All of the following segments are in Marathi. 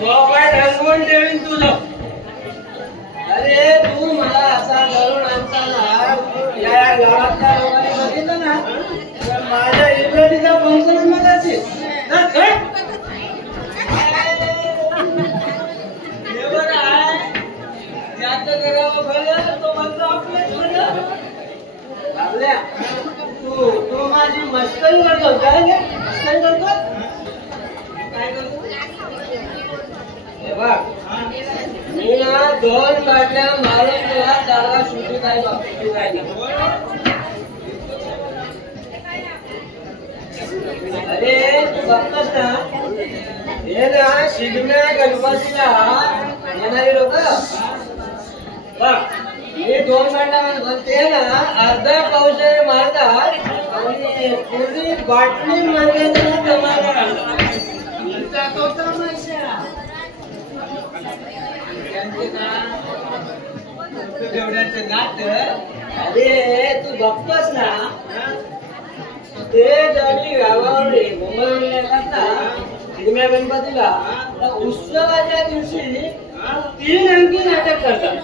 मोबाईल रंगवून ठेवीन तुझं. अरे तू मला असा धरून आणताना या गावातल्या लोकांनी बघितलं ना तर माझ्या इब्राडीचा फंक्शन मगाशी ना तू माझी मस्करी करतो काय मस्करी करतो काय करतो हे बघ मी ना 2 बाटल्या मारून तुला चांगला सुटी काय बाबती काय अरे तू बघतोस ना हे ना शिगम्या गणपतीला येणारी लोक बघ हे 2 बाटल्या म्हणते ना अर्धा पावसाळे मारतात आणि पूर्वी बाटली मारण्याचा जमाना अरे तू बघतोस ना ते ज्यावेळी गावावर मुंबईवर येतात ना शिगम्या गणपतीला उत्सवाच्या दिवशी 3 अंकी नाटक करतात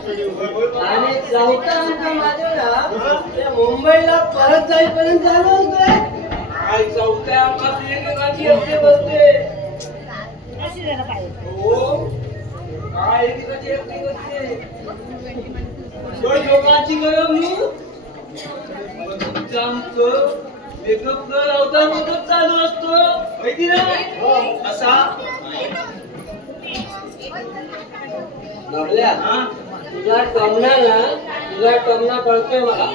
आणि 4था अंक माझ्या मुंबईला परत जाईपर्यंत चालू असतोय. 4थ्या अंकात एकेकाची एकटे बसते काय एकेकाची एकटी बसते लोकांची गरज मेकअप न लावता मेकअप चालू असतो माहिती ना असा तुझा टमना कळतोय मला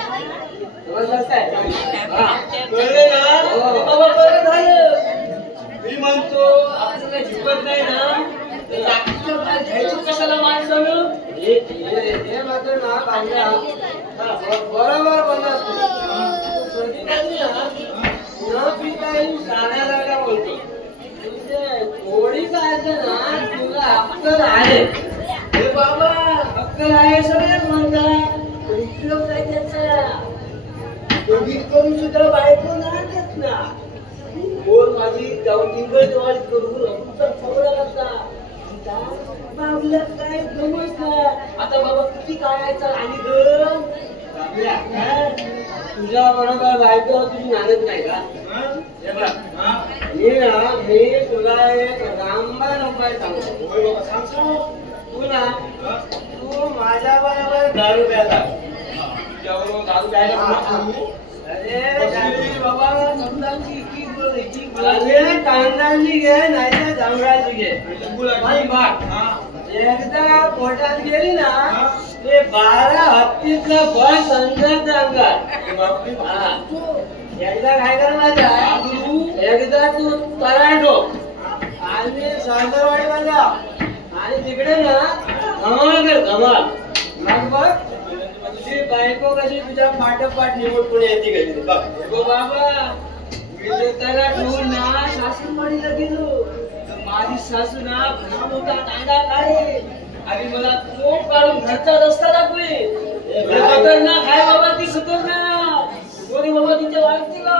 कळले ना बाबा बरं झालं मी म्हणतो आपल्याला झुकत नाही ना घ्यायचं कशाला माणसानं हे मात्र ना कांदा बरोबर बोलला न पिता साड्या लागल्या बोलतो थोडी काय ना तुला अक्कल आहे हे बाबा अक्कल आहे सगळ्यात म्हणतात उपयोग काय त्याचा कधी करून सुद्धा बायको नाहीत ना बोल माझी जाऊन दिंगळवाडी करून पकडा लागता काय जमच ना आता बाबा किती काढायचा आणि तुझ्या बरोबर बायको तुझी नांदत नाही का मी तुला एक रामबाण उपाय सांगतो तू ना तू माझ्या बरोबर दारू प्यायला दारू प्यायला अरे बाबा कांदाची घे नाही तर जांभळाची घे एकदा पोटात गेली ना ते 12 हत्तीतलं फळ संजत अंगात एकदा काय कर माझ्या एकदा तू पराठो आणि सासरवाडी माझा आणि तिकडे ना धमाल कर धमाल मग बघ तुझी बायको कशी तुझ्या पाठोपाठ निवडून येते घरी बघ बाबा त्याला ठेवून ना सासूरवाडीला गेलो माझी सासू ना भला मोठा तांडा काढे आणि मला चोप काढून घरचा रस्ता दाखवे खतरनाक आहे बाबा ती खतरनाक कोणी बाबा तिच्या वागते का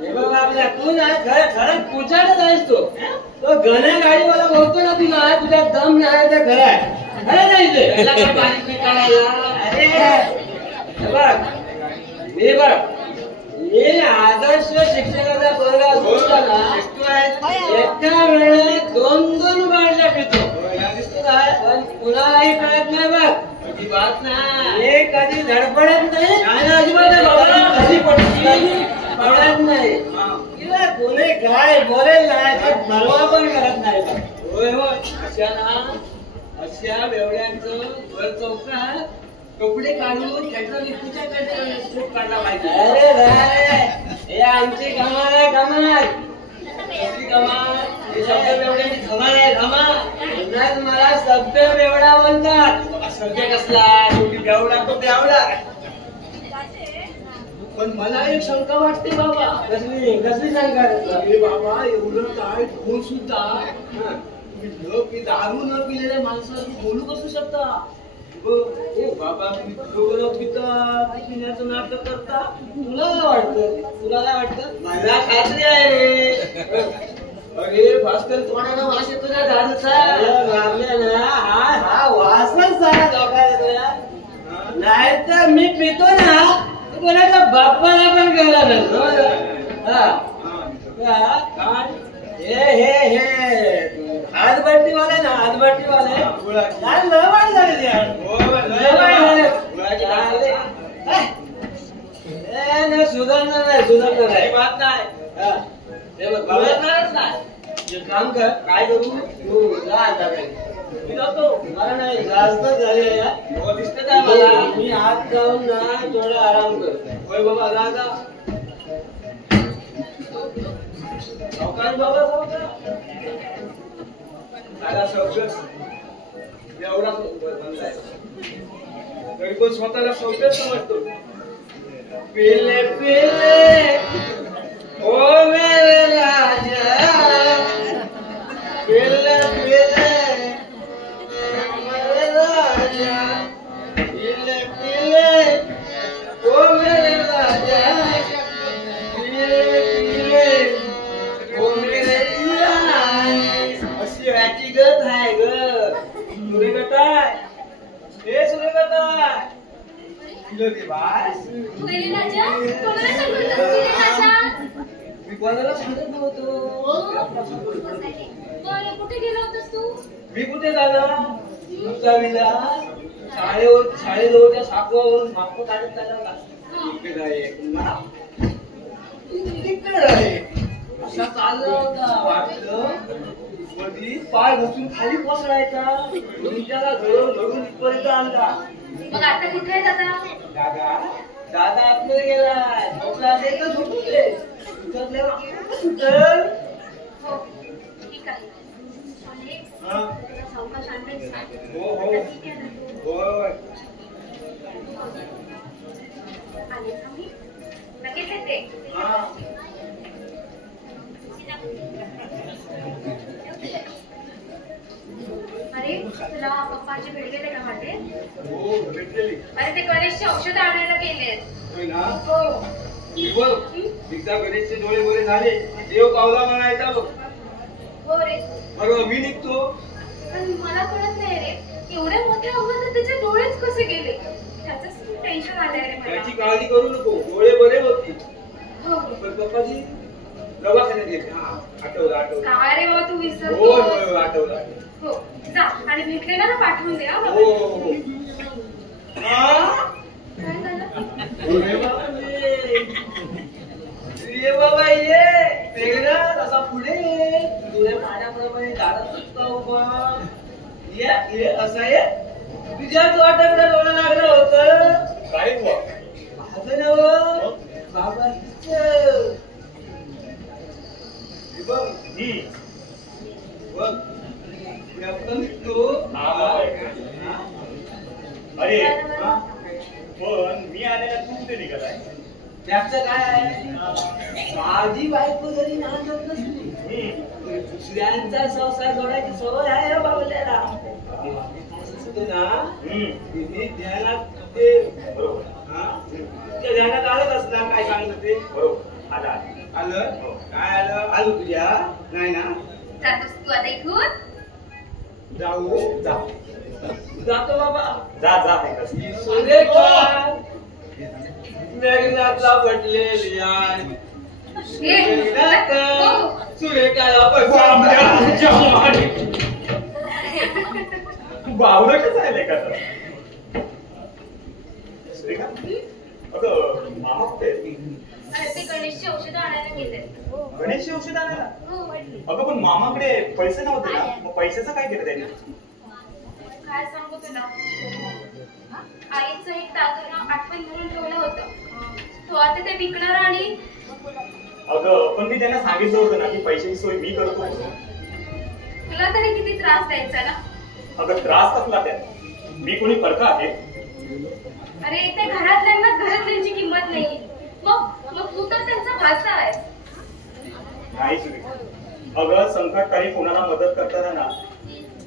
हे बाबा आपल्या तू ना खरं पुचाडत आहेस तो घण्या गाडीवाला बोलतो ना तुला तुझ्या दम नाही तर खरं आहे खरं नाही ते बारीक काढायला अरे बघ मी बघ मी आदर्श शिक्षकाचा पोरगा असताना एका वेळेत 2 बाटल्या पितो पण कुणालाही कळत नाही बघ बात नाही कधी धडपडत नाही अजिबात कधी पडत नाही किंवा कोणी काय बोलेल नाही ते परवा पण करत नाही होय होय अशा बेवड्यांचं घर चौकात कपडे काढून त्याचा तुझ्याकडे काढला पाहिजे अरे हे आमची कमाल आहे कमाल सभ्य बेवड्याची धमाल आहे धमाल मला सभ्य बेवडा बोलतात सभ्य कसला शेवटी बेवडा तो बेवडा पण मला एक शंका वाटते बाबा कसली शंका अरे बाबा एवढं काय ठेवून सुद्धा तुम्ही दारू न पिलेल्या माणसाला बोलू कसू शकता बाबा पिण्याचं नाटक करता तुला काय वाटतं मला खात्री आहे अरे भास्कर तोंडाला वास येतो ना झाडाचा हा वासच सारा लोकांना नाही तर मी पितो ना कोणाच्या बाप्पाला पण गेला नसतो हे हातभट्टी वाले ना हातभट्टी वाले लवाड झाले सुधारणार नाही बात नाही काम कर काय करू तू जा आता मी जातो मला नाही जास्त झाले दिसत काय मला मी आत जाऊन ना थोडा आराम करतो होय बाबा जा सावकाश बाबा सावकाश एवढा बनलाय तरी पण स्वतःला सावकाश समजतो पिले पिले ओ मेरे राजा पिले पिले मेरे राजा पिले पिले ओ मेरे राजा पिले पिले ओ मेरे राजा अशी व्याची गत आहे ग सुरे गताय हे सुरे गताय लोके बास मेरे राजा कोणाला सांगतोस मेरे राजा मी कोणाला सांगत नव्हतो बरं कुठे गेला होतास तू मी कुठे जाणार तुमचा विला शाळेजवळच्या साकवावरून मागतो काढत चालला तिकडे आहे तिकडे आहे असा चालला होता वाटलं कधी पाय घसरून खाली कोसळायचा त्याला धरून इथपर्यंत आणला मग आता कुठे आहे दादा दादा आतमध्ये गेलाय झोपला असेल तर झोपू दे सुटल्यावर हो ठीक आहे सावकाश आणलंय हो आले का मी लगेच येते अरे तुला पप्पाची भेट गेले का वाटे अरे ते गणेशचे औषध आणायला गेलेत हो गणेशचे डोळे बोळे झाले देव पावला म्हणायचा बघ हो रे बरोबर मी निघतो पण मला कळत नाही रे एवढ्या मोठ्या अपघातात त्याचे डोळेच कसे गेले त्याच टेन्शन आलंय रे मला त्याची काळजी करू नको डोळे बरे होती हो पण पप्पाजी दवाखान्यात गेले आठवलं काय रे बाबा तू हो विसरतो आठवलं हो जा आणि भेटले ना पाठवून दे हा हो काय झालं ये बाबा ये वेगळा तसा पुढे तुझ्या पाण्याप्रमाणे झाडात सुटका उभा ये असं आहे तुझ्याच वाटाकडे डोळा लागलं होतं काय माझं नव बाबाच निघतो अरे पण मी आलेला तू कुठे निघालाय त्याचं काय आहे माझी बायको जरी नांदत नसली दुसऱ्यांचा संसार जोडायची सवय आहे या बाबल्याला ध्यानात ते ध्यानात आलंच असणार काय सांगत ते बरोबर आलं काय आलं तुझ्या नाही ना जातोस तू आता इथून जातो बाबा जा मेघनाथला पटलेली सुरेखाला बावळटच आहे का अगं मामा कुठे अरे ते गणेशची औषध आणायला गेले गणेशची औषध आणायला अगं पण मामाकडे पैसे नव्हते ना मग पैशाचं काय केलं त्यांनी काय सांगू तुला आईचं एक दादूला आठवण म्हणून ठेवलं होतं तो आता ते विकणार आणि अगं पण मी त्यांना सांगितलं होतं ना की पैशाची सोय मी करतो तुला तरी किती त्रास द्यायचा ना अगं त्रास कसला त्यात मी कोणी परका आहे अरे ते घरातल्यांना घरातल्यांची किंमत नाही मग तू तर त्यांचा भाचा आहे नाही सुरेखा अगं संकटकाळी कोणाला मदत करताना ना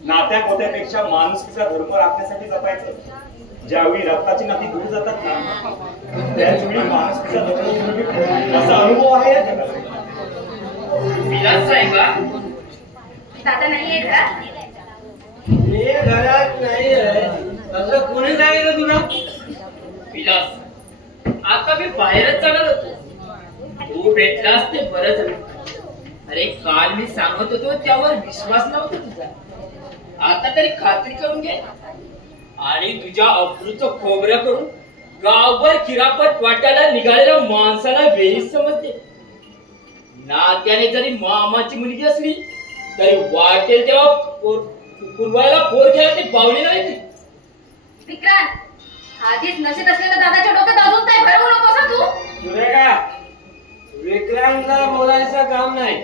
नात्या गोत्यापेक्षा माणुसकीचा धर्म राखण्यासाठी जपायचं ज्यावेळी रक्ताची नाती दूर जातात ना त्याचवेळी माणुसकीचा धर्म असा अनुभव आहे या जगाला विलास आहे का? दादा नाहीये घरात? मी घरात नाही आहे. असं कोणी सांगितलं तुला? विलास, आता मी बाहेरच जाणार होतो. तू भेटलास ते बरं झालं. अरे काल मी सांगत होतो त्यावर विश्वास नव्हता तुझा. आता तरी खात्री करून घे. आणि तुझ्या अब्रूचं खोबरं करून गावभर किरापत वाटायला निघालेल्या माणसाला वेळीच समजते. नात्याने जरी मामाची मुलगी असली तरी वाटेल तेव्हा पूर्वायला पोर खेळायची पावली नाही ती. विक्रांत, आधीच नशेत असलेल्या दादाच्या डोक्यात अजून काय भरवू नकोस हं तू. सुरेखा, विक्रांतला बोलायचं काम नाही.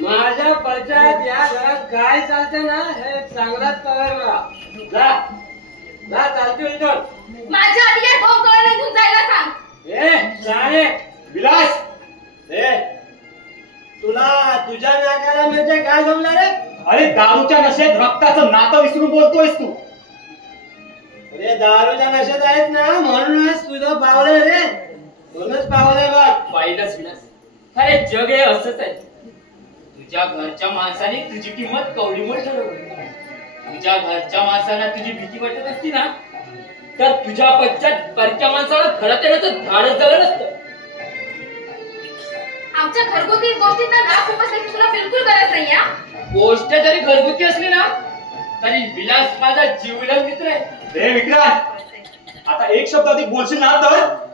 माझ्या परिचयात या घरात काय चालते ना हे चांगलाच कळलं मला. जा जा, चालतो इथून. माझ्या आधी या डोंगराला इथून जायला सांग. ए जाणे विलास, ए तुला तुझ्या नाकाला म्हणजे काय जमलं रे? अरे दारूच्या नशेत रक्ताचं नातं विसरून बोलतोयस तू. अरे दारूच्या नशेत आहेत ना म्हणूनच तुझं पावलं रे. दोनच पावलं बघ. पाहिलंच विलास, अरे जग हे असंच आहे. तुझ्या घरच्या माणसाने तुझी किंमत कवडीमोल ठरवली. तुझ्या घरच्या माणसाला तुझी भीती वाटत असती ना तर तुझ्या पश्चात परक्या माणसाला खरं येण्याचं धाडस झालं नसतं. आमच्या घरगुती गोष्टींना ना खुपसण्याची तुला बिलकुल गरज नाही हा. गोष्ट जरी घरगुती असली ना तरी विलास माझा जीवलग मित्र आहे. रे विक्रांत, आता एक शब्द अधिक बोलशील ना तर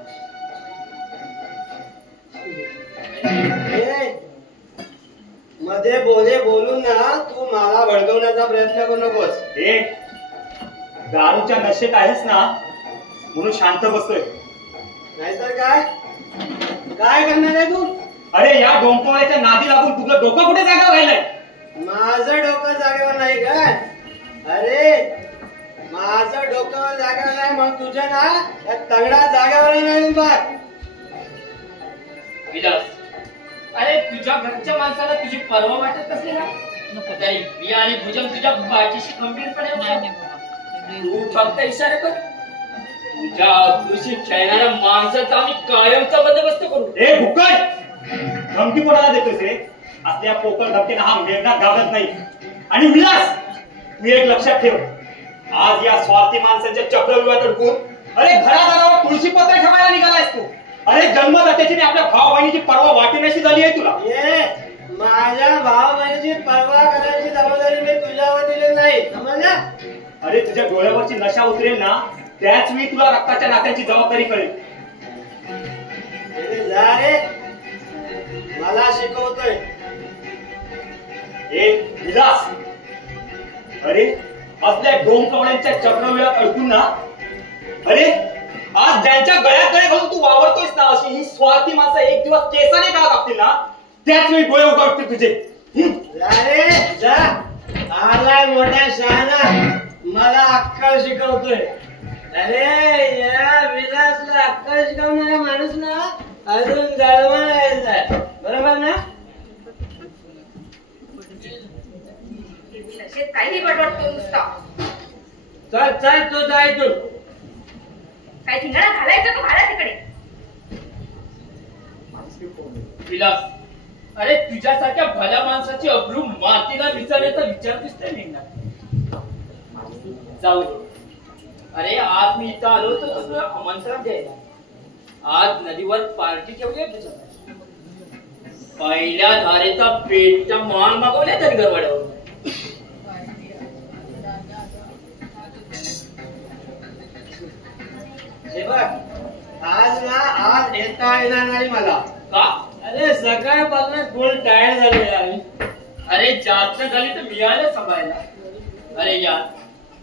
ए, मध्ये बोले बोलून ना तू मला भडकवण्याचा प्रयत्न करू नकोस. ए दारूच्या नशेत आहेस ना म्हणून शांत बसतोय. नाहीतर काय काय करणार आहे तू? अरे या डोंकवाळ्याच्या नादी लागून तुझं डोकं कुठे जागावर राहिलंय? माझं डोकं जागेवर नाही काय? अरे माझं डोकं जागेवर नाही मग तुझं ना या तगडा जागेवर नाही बघ. विलास, अरे तुझ्या घरच्या माणसाला तुझी पर्वा वाटत असली ना तरी मी आणि भुजंग तुझ्या पाठीशी खंबीरपणे उभे आहोत. तू फक्त इशारा कर. तुझ्या अब्रूशी खेळणाऱ्या माणसाचा आम्ही कायमचा बंदोबस्त करू. ए भुक्कड, धमकी कोणाला देतोयस रे? असल्या पोकळ धमकीनं हा मेघनाथ घाबरत नाही. आणि विलास, तू एक लक्षात ठेव, आज या स्वार्थी माणसांच्या चक्रव्यूहात अडकून अरे घरादारावर तुळशी पत्र ठेवायला निघालायस तू. अरे जन्मदात्याची आणि आपल्या भाव बहिणीची पर्वा वाटेण्याची झाली आहे तुला. ए माझ्या भाव बहिणीची पर्वा करायची जबाबदारी मी तुझ्यावर दिली नाही समजलं? अरे तुझ्या डोळ्यावरची नशा उतरेल ना त्याच वेळी तुला रक्ताच्या नात्याची जबाबदारी कळेल. जा रे, मला शिकवतोय. ए विलास, अरे असल्या डोंकवड्यांच्या चक्रव्यूहात अडकून ना अरे आज ज्यांच्या गळ्यात गळे घालून तू वावरतोयस ना अशी ही स्वार्थी माणसं एक दिवस केसाने का कापतील ना त्याच वेळी डोळे उघडतील तुझे. जा रे जा, आलाय मोठ्या शहाणा मला अक्कल शिकवतोय. अरे या विलासला अक्कल शिकवणारा माणूस ना अजून जळमा यायचा बरोबर ना? नशेत काही बडबडतो नुसता. चल चल तू जा इथून. काय ठिंगणा घालायचं तो घाला तिकडे. विलास, अरे तुझ्यासारख्या भल्या माणसाची अब्रू मातीला विचारण्याचा विचार दिसतोय मेघनाथ. जाऊ दे. अरे आज मी इथं आलो होतो तुला आमंत्रण द्यायला. आज नदीवर पार्टी ठेवली तुझ्या. पहिल्या धारेचा पेटच्या मान मागवल्या तरी गरवाड्यावर. हे बघ आज ना आज येता येणार नाही मला. का? अरे सकाळपासून फुल टायर्ड झालो यार. अरे जास्त झाली तर मिळालं सांभाळायला. अरे यार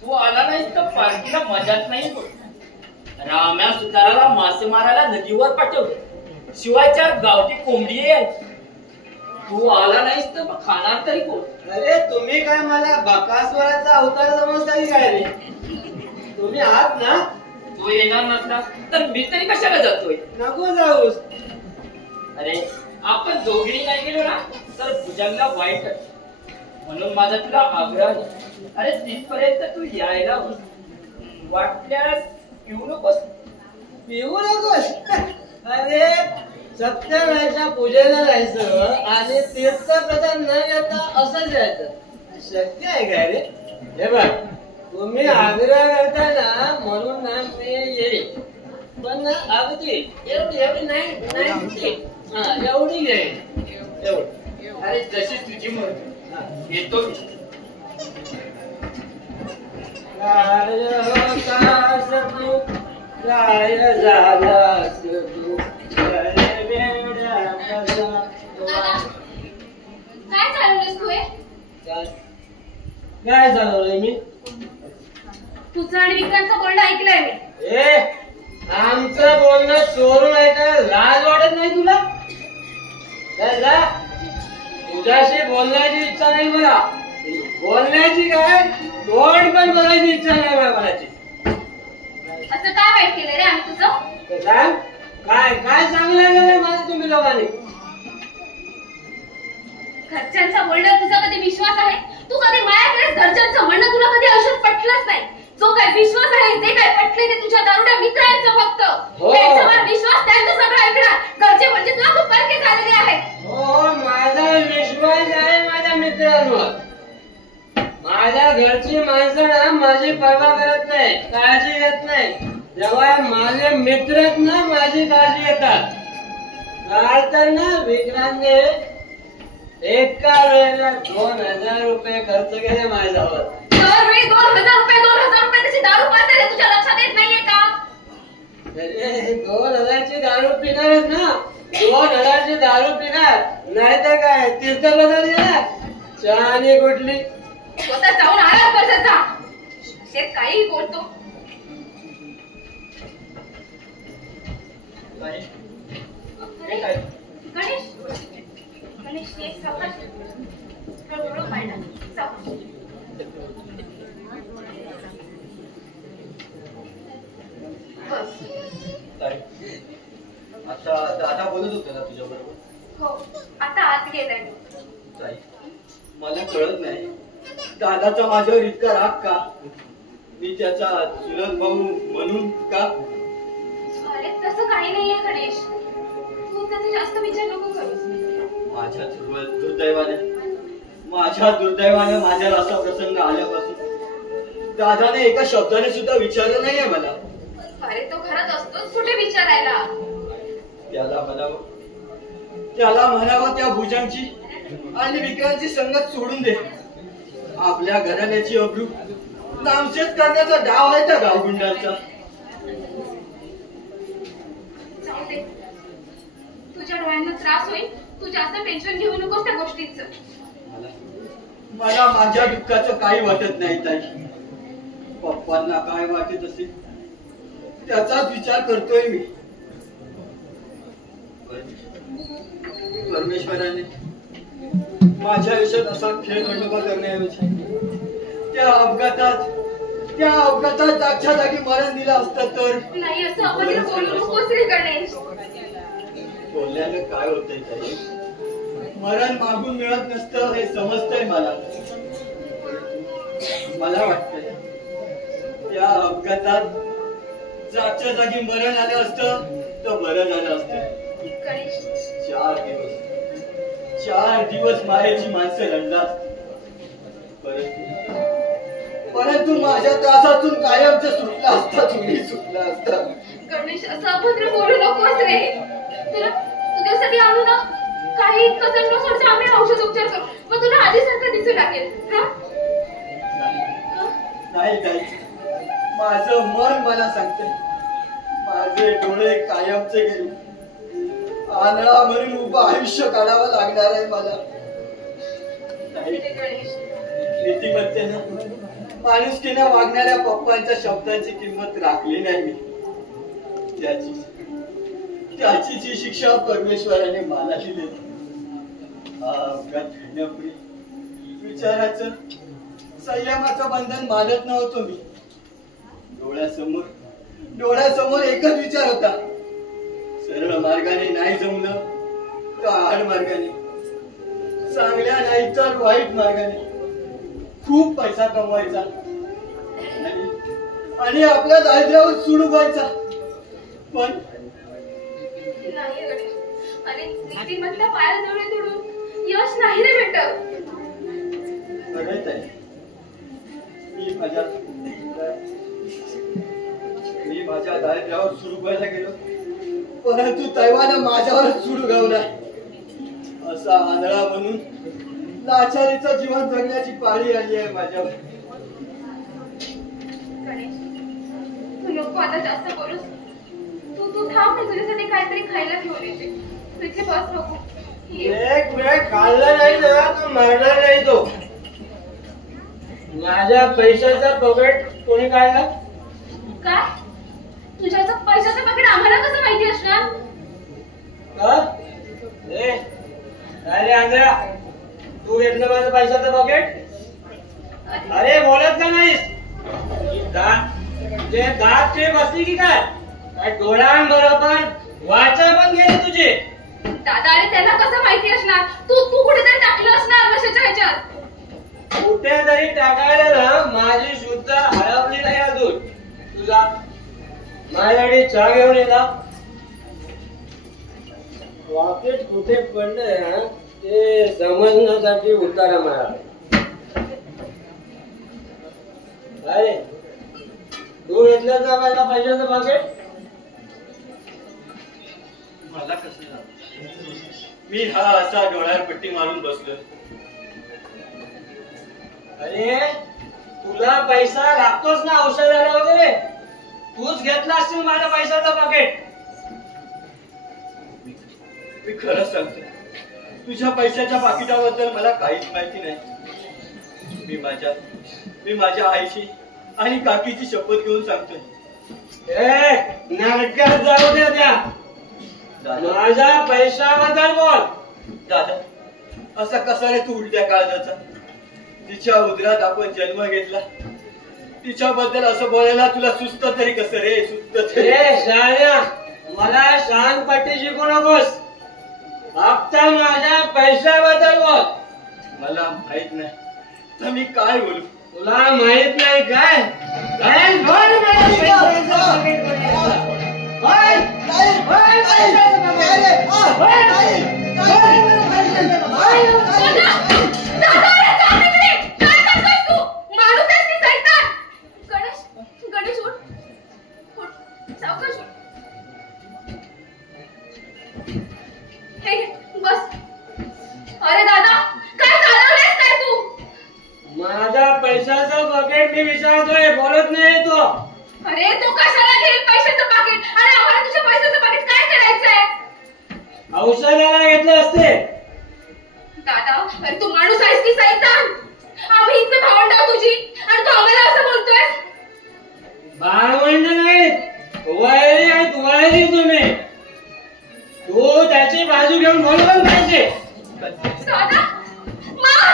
तू आला नाहीस तर पार्टीला मजाच नाही होत. राम्या सुताराला मासे मारायला नदीवर पाठवले. शिवाय 4 गावठी कोंबडी आहे. तू आला नाहीस तर मग खाणार तरी कोण? अरे तुम्ही काय मला बकासुराचा अवतार समजता की काय रे? तुम्ही आहात ना? तू येणार नसला तर मी तरी कशाला जातोय? नको जाऊस. अरे आपण दोघी नाही गेलो ना तर भुजंगला वाईट आहे. म्हणून माझा तुला आग्रह आहे. अरे तिथपर्यंत तू यायला हवं. वाटल्यास पिऊ नकोस. पिऊ नकोस? अरे सत्यनारायणच्या पूजेला जायचं आणि तीर्थप्रसाद न घेता असंच यायचं शक्य आहे काय रे? हे बघ तुम्ही आग्रह करताय ना म्हणून ना मी येईल पण अगदी एवढी नाही एवढी घेईल एवढी. अरे जशी तुझी मर्जी येतो मी. काय झालास तू काय चालवलंस तू हे? काय चालवलंय मी? तुझं आणि विक्रांतचं बोलणं ऐकलंय मी. ए आमचं बोलणं चोरून ऐकायला लाज वाटत नाही तुला? काय जा तुझ्याशी बोलण्याची इच्छा नाही मला. बोलण्याची काय तोंड पण बघायची इच्छा नाही मला कोणाची. असं काय वाईट केलं रे आम्ही तुझं? काय काय काय चांगलं केलंय माझं तुम्ही लोकांनी? घरच्यांचं बोलणं तुझा कधी विश्वास आहे? तू कधी माया केलीस? घरच्यांचं म्हणणं तुला कधी आयुष्यात पटलंच नाही. जो काय विश्वास आहे ते काय पटले ते तुझ्या दारुड्या मित्रांचं फक्त. त्यांच्यावर विश्वास त्यांचं सगळं ऐकणार. घरचे म्हणजे तुला खूप परके झालेले आहेत. हो माझा विश्वास आहे माझ्या मित्रांवर. माझ्या घरची माणसं ना माझी पर्वा करत नाही काळजी घेत नाही. जेव्हा माझे मित्र ना माझी काळजी घेतात. काल तर ना विक्रांतने एका वेळेला 2000 रुपये खर्च केले माझ्यावर. दरवेळी 2000 रुपये त्याची दारू पाहते रे. तुझ्या लक्षात येत नाहीये का? 2000 ची दारू पिणारच ना. 2000 ची दारू पिणार नाही तर काय तीर्थप्रसाद घेणार. चहानी कुठली स्वतः जाऊन आला परत जा. शेत काही बोलतो. अरे गणेश गणेश ये सावकाश. हळूहळू पाहिला सावकाश. बस. आता दादा बोलत होते ना तुझ्या बरोबर? हो आता आत गेलाय. ताई मला कळत नाही दादाचा माझ्यावर इतका राग का? मी त्याचा चुलत भाऊ म्हणून का? अरे तसं काही नाहीये गणेश. तू त्याचा जास्त विचार नको करूस. माझ्या दुर्दैवाने माझ्यावर असा प्रसंग आल्यापासून दादाने एका शब्दाने सुद्धा विचारलं नाहीये मला. अरे तो घरात असतोच कुठे विचारायला. त्याला म्हणावं त्या भुजंगची आणि विक्रांतची संगत सोडून दे. आपल्या घराण्याची अब्रू नामशेष करण्याचा डाव आहे त्या गावगुंडांचा. जाऊ दे. तुझ्या डोळ्यांना त्रास होईल. तू जास्त टेन्शन घेऊ नकोस त्या गोष्टीचं. मला माझ्या दुःखाचं काही वाटत नाही ताई. पप्पांना काय वाटत असेल त्याचाच विचार करतोय मी. परमेश्वराने माझ्या आयुष्यात असा खेळ खंडोबा करण्याऐवजी त्या अपघातात जागच्या जागी मरण दिलं असतं तर. नाही असं आपण बोलू नकोस रे गणेश. बोलल्यानं काय होतंय ताई? मरण मागून मिळत नसतं हे समजतंय मला. मला वाटतंय त्या अपघातात जागच्या जागी मरण आलं असतं तर बरं झालं असतं. गणेश 4 दिवस मायेची माणसं लढतात. परंतु माझ्या त्रासातून कायमचं सुटला असता. तुम्ही सुटला असता. गणेश असं अभद्र बोलू नकोस रे. तुला तुझ्यासाठी आणू ना काही कसं नसोडचं आम्ही औषध उपचार करू. मग तुला आधीसारखं दिसू लागेल. नाही ताई माझं मन मला सांगते. माझे डोळे कायमचे गेले. आंधळा म्हणून उभं आयुष्य काढावं लागणार आहे मला. नीतिमत्तेनं माणुसकीनं वागणाऱ्या पप्पांच्या शब्दांची किंमत राखली नाही मी. त्याची जी शिक्षा परमेश्वराने मला दिली हा अपघात घडण्यापूर्वी विचाराचं संयमाचं बंधन मानत नव्हतो मी. डोळ्यासमोर एकच विचार होता. सरळ मार्गाने नाही जमलं तर आड मार्गाने, चांगल्या नाही तर वाईट मार्गाने खूप पैसा कमवायचा आणि आपल्या दारिद्र्यावर सूड व्हायचा. पण अरे नीतिमत्ता पाया जवळ तुडून यश नाही रे भेटत. खरंच आहे. मी माझ्या दारिद्र्यावर सुरू व्हायला गेलो, परंतु दैवानं माझ्यावरच सुरू गावला. असा आंधळा म्हणून लाचारीचं जीवन जगण्याची पाळी आली आहे माझ्यावर. गणेश, तू नको आता जास्त बोलूस. तू थांब, मी तुझ्यासाठी काहीतरी खायला घेऊन येते. तू इथे बस नको. एक वेळ खाल्लं नाही ना तर मरणार नाही तो. माझ्या पैशाचा पॉकेट कोणी काढला? काय? तुझ्याचं पैशाचं पाकीट आम्हाला कसं माहिती असणार? अरे आंध्रा, तू घेतलं माझं पैशाचं पॉकेट? अरे बोलत का नाहीस? दात ते बसली की काय डोळ्यांबरोबर वाचा पण गेली तुझी. दादा, अरे त्यांना कसं माहिती असणार? तू कुठेतरी टाकलं असणार कशाच्या ह्याच्यात. कुठेतरी टाकायला ना माझी शुद्ध हरपली नाही अजून. तुझा माझ्यासाठी चहा घेऊन येता. पॉकेट कुठे पडलंय ना ते समजण्यासाठी उतारा मला. अरे तू घेतलं का माझ्या पैशाचं पॉकेट? मला कसं झालं? मी हा असा डोळ्यावर पट्टी मारून बसलो. अरे तुला पैसा लागतोच ना औषधाला वगैरे. तूच घेतला असशील माझ्या पैशाचं पॉकेट. मी खरंच सांगतो, तुझ्या पैशाच्या पाकिटाबद्दल मला काहीच माहिती नाही. मी माझ्या आईची आणि काकीची शपथ घेऊन सांगतोय. नाटकात जाऊ द्या त्या. माझ्या पैशाबद्दल बोल. दादा, असा कसा रे तू उलट्या काळजाचा? तिच्या उदरात आपण जन्म घेतला, तिच्याबद्दल असं बोलायला तुला सुचत तरी कसं रे? सुचत शाळ्या, मला शानपट्टी शिकू नकोस. फक्त माझ्या पैशाबद्दल बोल. मला माहित नाही तर मी काय बोलू? तुला माहित नाही काय? काय बोल माझ्या पैशाचं पॉकेट कोणी घेतलं? गणेश, उठ. सावकाश उठ. हे घे, बस. अरे दादा, काय चालवलंयस काय तू? माझ्या पैशाचं पॉकेट मी विचारतोय, बोलत नाही तो. अरे तू कशाला घेईल पैशाचं पाकिट? आणि आम्हाला तुझ्या पैशाचं पाकिट काय करायचंय? औषधाला घेतले असते. दादा, अरे तू माणूस आहेस की सैतान? आम्ही इतके भावंड आहोत तुझी आणि तू आम्हाला असं बोलतोय? भावंड नाही, वैरी आहेत, वैरी तुम्ही. तू त्याची बाजू घेऊन बोलवलं पाहिजे. दादा, मार.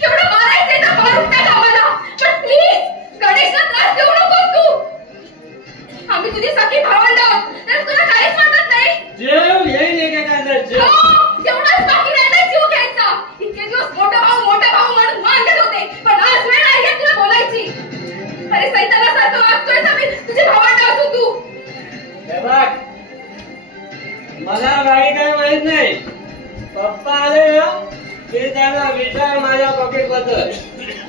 केवढं मारायचंय तर मारून टाक आम्हाला. पण प्लीज गणेशला त्रास देऊ नकोस तू. आम्ही तुझी सखी भावंड आहोत, तर तुला काहीच वाटत नाही. जेव येईल एकेकाचा जेव. तेवढाच बाकी राहिला जीव घ्यायचा. इतके दिवस मोठा भाऊ म्हणून मान देत होते, पण आज वेळ आहे तुला बोलायची. अरे सैतानासारखं वागतोय आम्ही तुझे भावंड असून तू. हे बघ, मला काही काय माहित नाही. पप्पा आले ना की त्यांना विचार माझ्या पॉकेट बद्दल.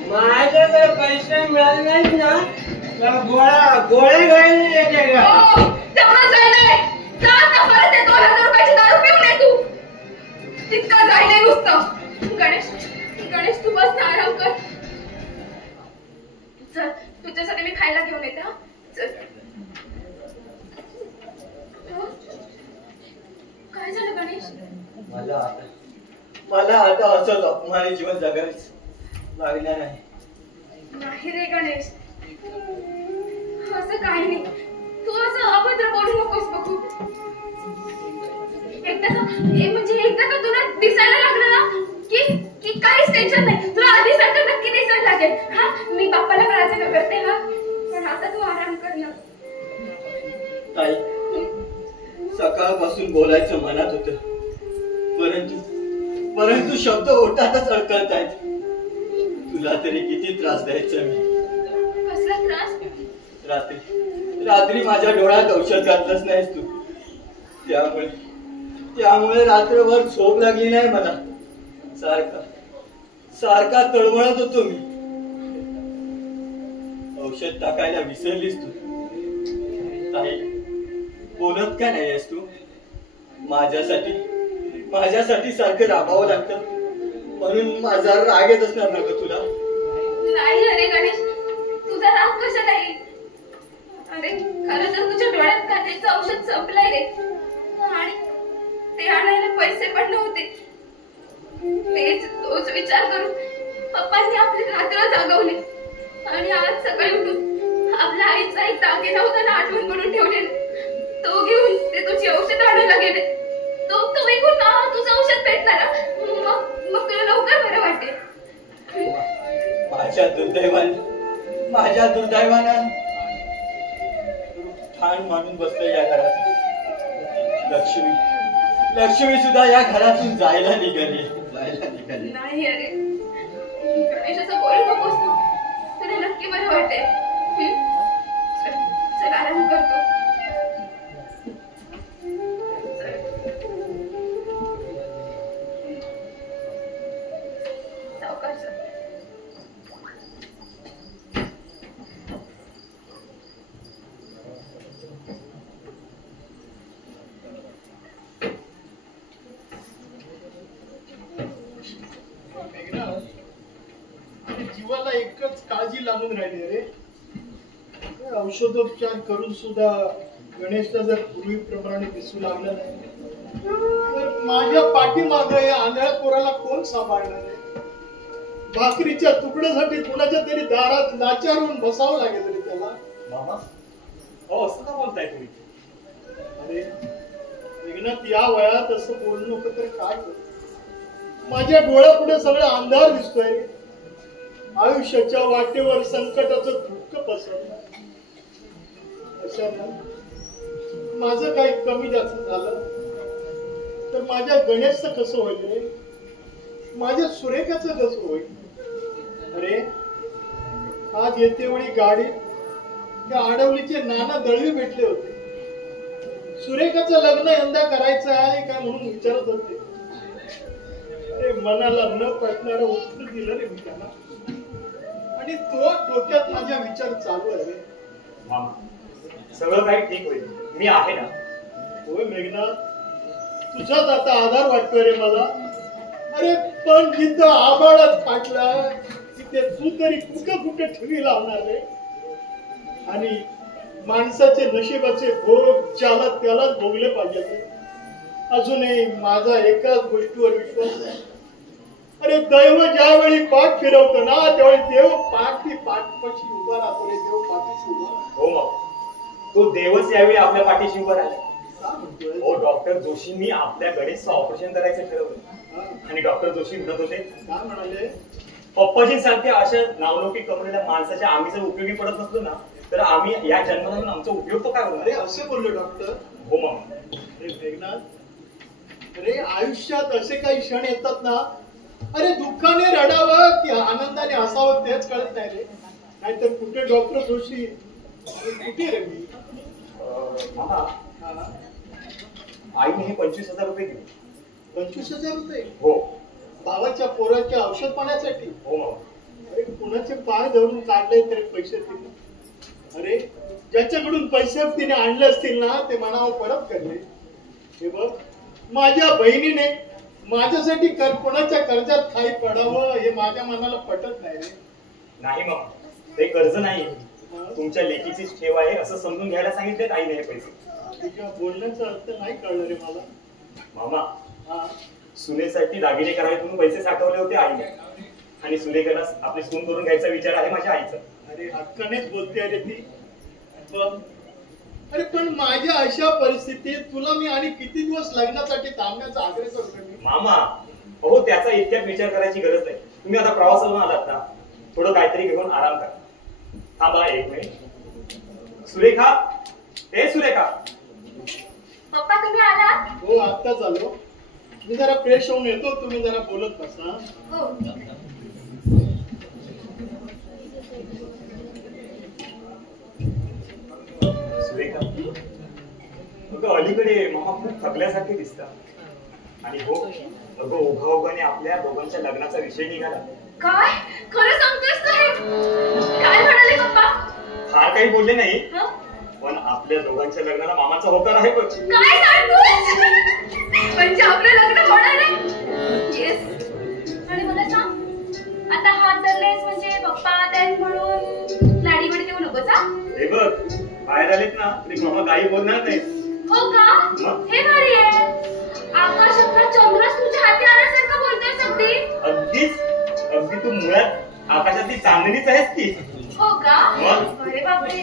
माझे जर पैसे मिळाले नाहीत ना तर गोळे घालून एकेका. तेवढं जायलंय. जा आता परत ते 2000 रुपयाची दारू पिऊन ये तू. तितका जायलंय नुसतं. गणेश तू बस ना, आराम कर. चल, तुझ्यासाठी मी खायला घेऊन येते. हा चल. काय झालं गणेश? मला आता असंच अपमानी जीवन जगायच लागणार नाही. नाही रे गणेश, असं काही नाही. तू असं अभद्र बोलू नकोस बघू. एकदा का तुला दिसायला लागलं ना की काहीच टेन्शन नाही. तुला आधीसारखं नक्की दिसायला लागेल. हा, मी बाप्पाला प्रार्थना करते. हा, पण आता तू आराम कर ना. ताई, सकाळपासून बोलायचं मनात होतं, परंतु शब्द ओठातच अडकळत आहेत. तुला तरी किती त्रास द्यायचा मी? कसला त्रास? रात्री माझ्या डोळ्यात औषध घातलंच नाहीस तू. त्यामुळे रात्रभर झोप लागली नाही मला. सारखा तळमळत होतो मी. औषध टाकायला विसरलीस तू. ताई, बोलत का नाही आहेस तू? माझ्यासाठी सारखं राबावं लागतं म्हणून माझा राग येत असणार ना ग तुला? नाही अरे गणेश, तुझा राग कशाला येईल? अरे खरं तर तुझ्या डोळ्यात कांद्याचं औषध संपलंय रे, आणि ते आणायला पैसे पण नव्हते. तोच विचार करून पप्पांनी आपली रात्र जागवली आणि आज सकाळी उठून आपल्या आईचा एक दागिना होता ना आठवण करून ठेवलेला, तो घेऊन ते तुझी औषध आणायला गेले. तो ऐकून तुझं औषध भेटणार, मग तुला लवकर बरं वाटेल. माझ्या दुर्दैवानं ठाण मानून बसलं या घरात. लक्ष्मी सुद्धा या घरातून जायला निघाली. नाही अरे गणेश, असं बोलू नकोस ना, तुला नक्की बरं वाटेल. चल आराम करतो. सावकाश. जीवाला एकच काळजी लागून राहिली रे. औषधोपचार करून सुद्धा गणेशला जर पूर्वीप्रमाणे दिसू लागलं नाही तर माझ्या पाठीमागं या आंधळ्या पोराला कोण सांभाळणार आहे? भाकरीच्या तुकड्यासाठी कुणाच्या तरी दारात लाचारून बसावं लागेल रे त्याला. मामा, हो असं का बोलताय तुम्ही? अरे मेघनाथ, या वयात असं बोलू नको तर काय करू? माझ्या डोळ्यापुढे सगळं अंधार दिसतोय. आयुष्याच्या वाटेवर संकटाचं धुक्क पसरलं. अशानं माझं काही कमी जास्त झालं तर माझ्या गणेशचं कसं होईल रे? माझ्या सुरेखाचं कसं होईल? अरे आज येते वेळी गाडीत त्या आडवलीचे नाना दळवी भेटले होते. सुरेखाचं लग्न यंदा करायचं आहे का म्हणून विचारत होते. अरे मनाला न पटणारं उत्तर दिलं रे मी त्यांना, आणि तो डोक्यात माझ्या विचार चालू आहे. मामा, सगळं काही ठीक होईल, मी आहे ना. होय मेघनाथ, तुझाच आता आधार वाटतोय रे मला. अरे पण जिथं आबाळच फाटला तिथे तू तरी कुठं ठेवी लावणार रे? आणि माणसाचे नशिबाचे भोग ज्याला त्यालाच भोगले पाहिजे. अजूनही माझा एकाच गोष्टीवर विश्वास आहे. अरे दैव ज्यावेळी पाठ फिरवतो ना त्यावेळी देव पाठपाशी उभा राहतो रे. देव पाठीशी उभा. हो मग, तो देवच यावेळी आपल्या पाठीशी उभा राहिला. हो, डॉक्टर जोशींनी आपल्या गणेशचं ऑपरेशन करायचं ठरवलं. आणि डॉक्टर जोशी म्हणत होते, काय म्हणाले? पप्पाजींसारख्या अशा नावलौकिक कपड्याच्या माणसाच्या आम्ही जर उपयोगी पडत नसलो ना तर आम्ही या जन्मातून आमचा उपयोग तो काय होणार? अरे असे बोलले डॉक्टर? हो मग. अरे मेघनाथ, अरे आयुष्यात असे काही क्षण येतात ना, अरे दुःखाने रडावं की आनंदाने हसावं तेच कळत नाही रे. नाहीतर कुठे डॉक्टर जोशी, कुठे रे मी? मामा, आईने हे 25,000 रुपये दिले. 25,000 रुपये? हो. भावाच्या पोराच्या औषध पाण्यासाठी? हो मग. अरे कुणाचे पाय धरून काढले तरी पैसे तिने. अरे ज्याच्याकडून पैसे तिने आणले असतील ना ते मनावर परत करले. हे बघ, माझ्या बहिणीने माझ्यासाठी कोणाच्या कर्जात खाई पडावं हे माझ्या मनाला पटत नाही रे. नाही मग, ते कर्ज नाही, तुमच्या लेकीचीच ठेव आहे असं समजून घ्यायला सांगितले आईने हे पैसे. तुझ्या बोलण्याचा अर्थ नाही कळलं रे मला. मामा, सुनेसाठी दागिने करायला तुम्ही पैसे साठवले होते आईने, आणि सुनेकडे आपली सून करून घ्यायचा विचार आहे माझ्या आईचा. अरे हक्कानेच बोलते अरे ती. अरे पण माझ्या अशा परिस्थितीत तुला मी आणि किती दिवस लग्नासाठी थांबण्याचा आग्रह करतो. मामा, हो त्याचा इतक्यात विचार करायची गरज नाही. तुम्ही आता प्रवासावरून आलात ना, थोडं काहीतरी घेऊन आराम करा. थांबा एक मिनिट. सुरेखा, हे सुरेखा. पप्पा तुम्ही आलात? हो आत्ताच आलो. मी जरा फ्रेश होऊन येतो, तुम्ही जरा बोलत बसा. हो ठीक आहे. सुरेखा, अलीकडे मामा खूप थकल्यासारखे दिसतात. आणि हो अगं ओघाओघाने आपल्या दोघांच्या लग्नाचा विषय निघाला. काय खरं सांगतोयस साहेब? काय म्हणाले पप्पा? फार काही बोलले नाही, हं? पण आपल्या दोघांच्या लग्नाला मामाचा होकार आहे बघ. काय सांगतोस? म्हणजे आपलं लग्न होणार आहे? येस. आणि मला सांग, आता हात धरलेस म्हणजे पप्पा त्यान म्हणून लाडी गोडी देऊ नकोस हा? हे बघ बाहेर आलेत ना तरी मामा काही बोलणार नाही. हो का? हे भारी आहे. आकाशातला चंद्रच तुझ्या हाती आल्यासारखं बोलतोयस अगदी. अगदी तू मुळात आकाशातली चांदणीच आहेस की. हो का? मग? अरे बापरे.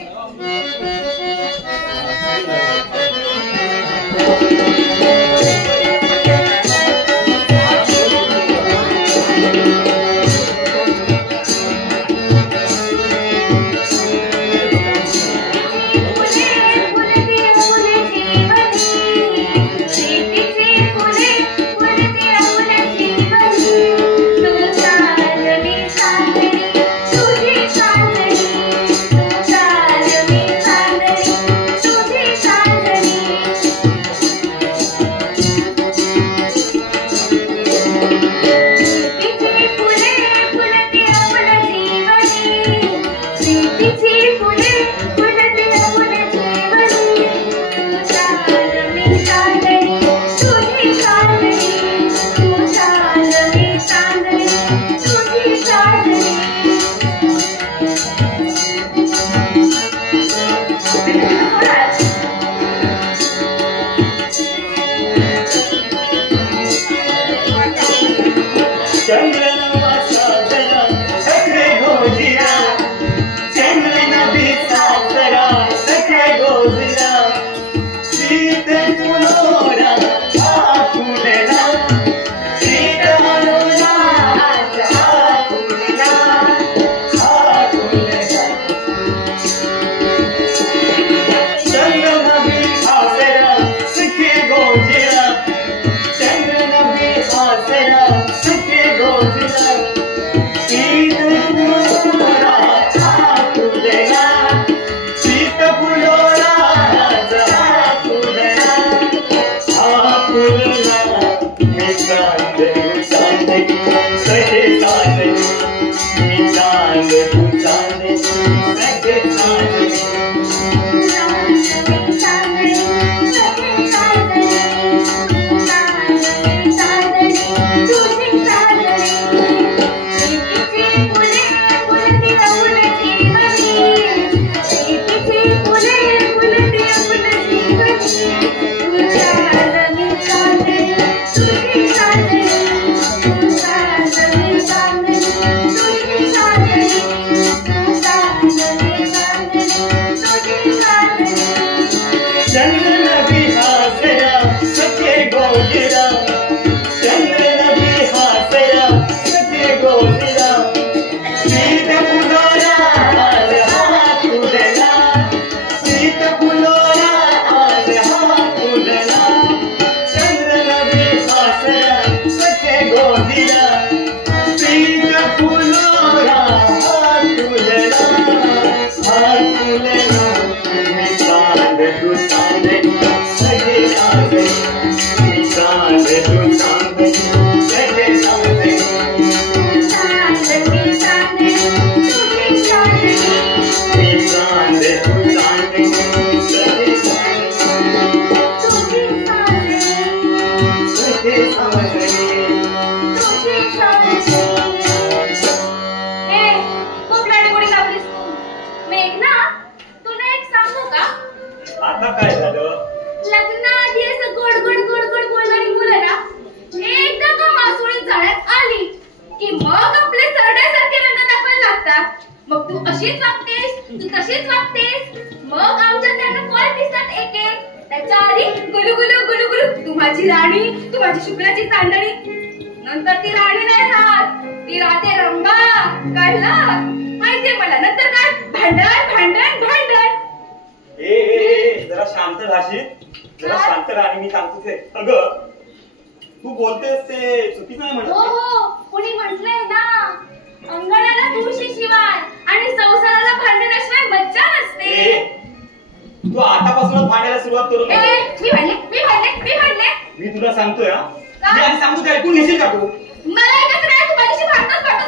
मी आणि सांगतो ते ऐकून घेशील का तू? मला ऐकायचं नाही, तू माझ्याशी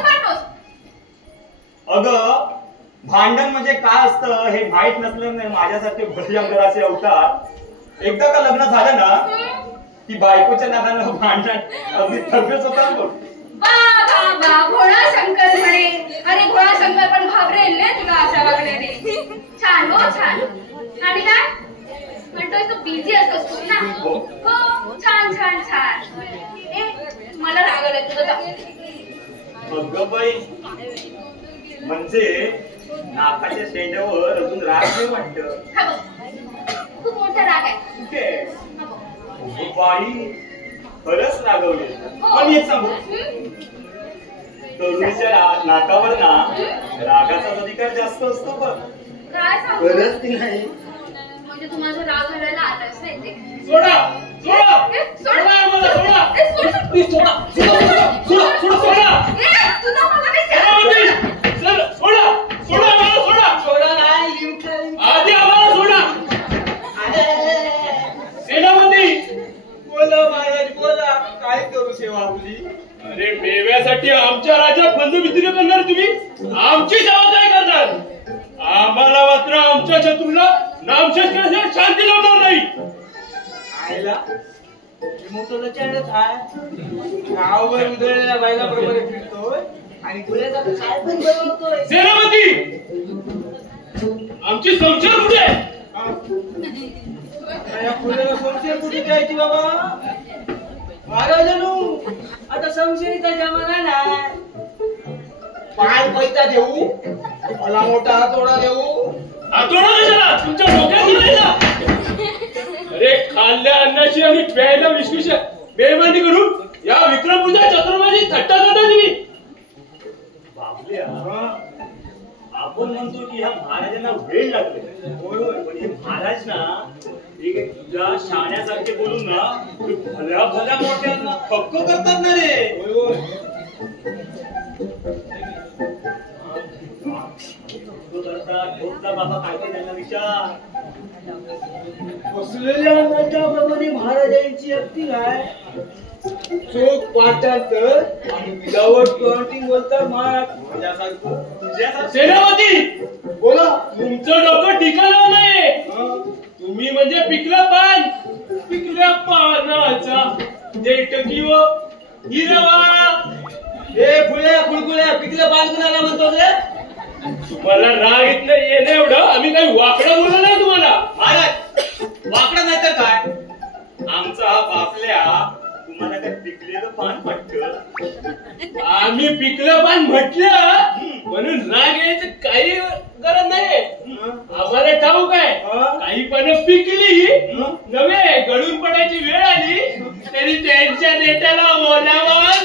भांडतोस. अगं भांडण म्हणजे काय असतं हे माहित नसल्याने माझ्यासारखे भजंकराचे अवतार एकदा का लग्न झालं ना की बायकोच्या नादानं भांडण अगदी थगच होतात बघ. भोळा शंकर म्हणे. अरे भोळा शंकर पण घाबरेल रे तुला अशा वागण्याने. छान हो छान. आणि काय म्हणतोय तू बिझी असतोस तू ना. हो छान छान छान. मला राग आलाय तुझं. अगं बाई म्हणजे नाकाच्या शेंड्यावर अजून राग नाही वाटत. खूप मोठा राग आहे. बाई खरंच रागवले. पण एक सांगू तरुणीच्या नाकावर ना रागाचा अधिकार जास्त असतो बघ. काय सांगू? खरंच की नाही? म्हणजे तू माझा राग घालायला आलास ना इथे. सोडा सोडा सोडा मला सोडा. प्लीज सोडा. सोडा सोडा सोडा. तुला मला नाही सर सोडा सोडा मला सोडा. सोडा नाही आधी आम्हाला सोडा. सेनापती बोला महाराज बोला. काय करू सेवा आपली? अरे मेव्यासाठी आमच्या राज्यात बंधू विक्री करणार तुम्ही, आमची सेवा काय करणार? आम्हाला मात्र आमच्या शत्रूला नामशेष करण्यासाठी शांती लावणार नाही. आईला मोठं लचाडच आहे. गावभर उधळलेल्या बायकाप्रमाणे फिरतोय आणि गुन्ह्याचा काय पण बनवतोय. सेनापती आमची संशय कुठे आहे? या फुलेला संशय कुठे द्यायची बाबा? महाराजांनो आता संशयीचा जमाना नाही. पाय पैसा देऊ, मला मोठा हातोडा देऊ. हातोडा कशाला? तुमच्या डोक्यात दिलायला? अरे खाल्ल्या अन्नाची आणि प्यायला विश्वास बेईमानी करून या विक्रमपूजा चतुर्माची थट्टा करता तुम्ही. बाबल्या आपण म्हणतो की ह्या महाराजांना वेळ लागले. पण हे महाराज ना तुझ्या शाण्यासारखे बोलून ना भल्या भल्या मोठ्यांना थक्क करतात ना रे. बाबा काय ते त्यांना विचार. बसलेल्या प्रमाणे महाराजांची अगदी आहे. चोख पाठांतर आणि विदाउट काउंटिंग बोलतात माझ्यासारखं. सेनापती बोला. तुमचं डोकं ठिकाणावर नाही. तुम्ही म्हणजे पिकलं पान, पिकल्या पानाचा देठकी व हिरवा. हे फुल्या फुलकुल्या पिकल्या पान कुणाला म्हणतो रे? तुम्हाला राग इथलं येणं एवढं आम्ही काही वाकडं बोललो नाही तुम्हाला. महाराज वाकडा नाही तर काय? आमचा हा बापल्या तुम्हाला काय पिकलेलं पान पटकं? आम्ही पिकलं पान म्हटलं म्हणून राग यायचं काही गरज नाही. आम्हाला ठाऊक आहे काही पानं पिकली नव्हे गळून पडायची वेळ आली तरी त्यांच्या नेत्याला ओलावर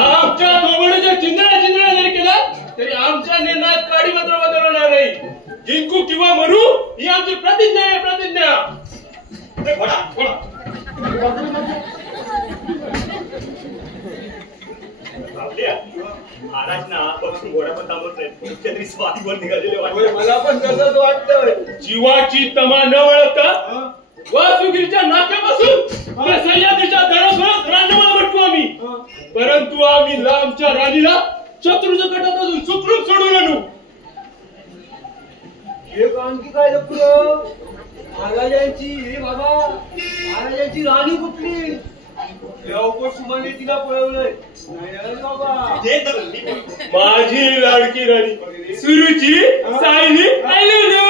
आमच्या दोघांच्या चिंधड्या जरी केला तरी आमच्या निर्णयात काडी मात्र बदलणार नाही. जिंकू किंवा मरू ही आमची प्रतिज्ञा आहे. प्रतिज्ञा. महाराज ना बघून घोडा पण थांबत नाही. तुमच्या तरी स्वारीवर निघालेले वाटत. मला पण तसंच वाटतंय. जीवाची तमा न वळवता वासुगिरीच्या नाक्यापासून सह्याद्रीच्या दरापर्यंत रांजमाला भेटतो आम्ही. परंतु आम्ही आमच्या राणीला शत्रूच्या गटात अजून सुखरूप सोडून आणू. हे आणखी काय लपलं? महाराजांची हे बाबा महाराजांची राणी कुठली? सुमाने तिला पळवलंय. नाही बाबा. माझी लाडकी राणी Suruchi Sayali I love you.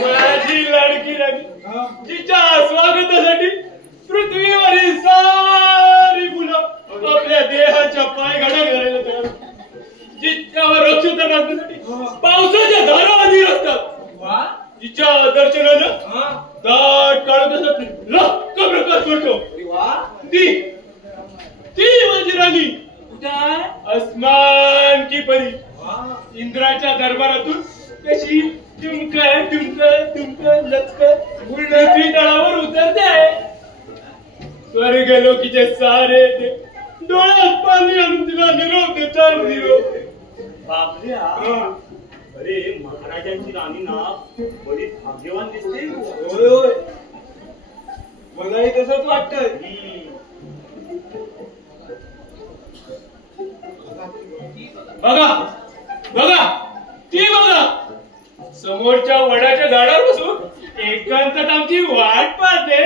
माझी लाडकी राणी जिच्या स्वागतासाठी पृथ्वीवरील सारी मुलं आपल्या देहाच्या पाय घडा घालायला तयार. जिच्यावर रक्षता राखण्यासाठी पावसाच्या धारा अधीर असतात. जिच्या दर्शनानं दाट काळोखासाठी लक्क प्रकाश पडतो. ती माझी राणी आसमान की परी इंद्राच्या दरबारातून कशी टुमका टुमका टुमका लचकत पृथ्वी तळावर उतरते आहे. स्वर्ग लोकीचे सारे ते डोळ्यात पाणी आणून तिला निरोप देतात. निरोप बापल्या अरे महाराजांची राणी ना बरीच भाग्यवान दिसते. होय होय. मलाही तसंच वाटतं. बघा बघा ती बघा समोरच्या वडाच्या झाडावर बसून एकांतात आमची वाट पाहते.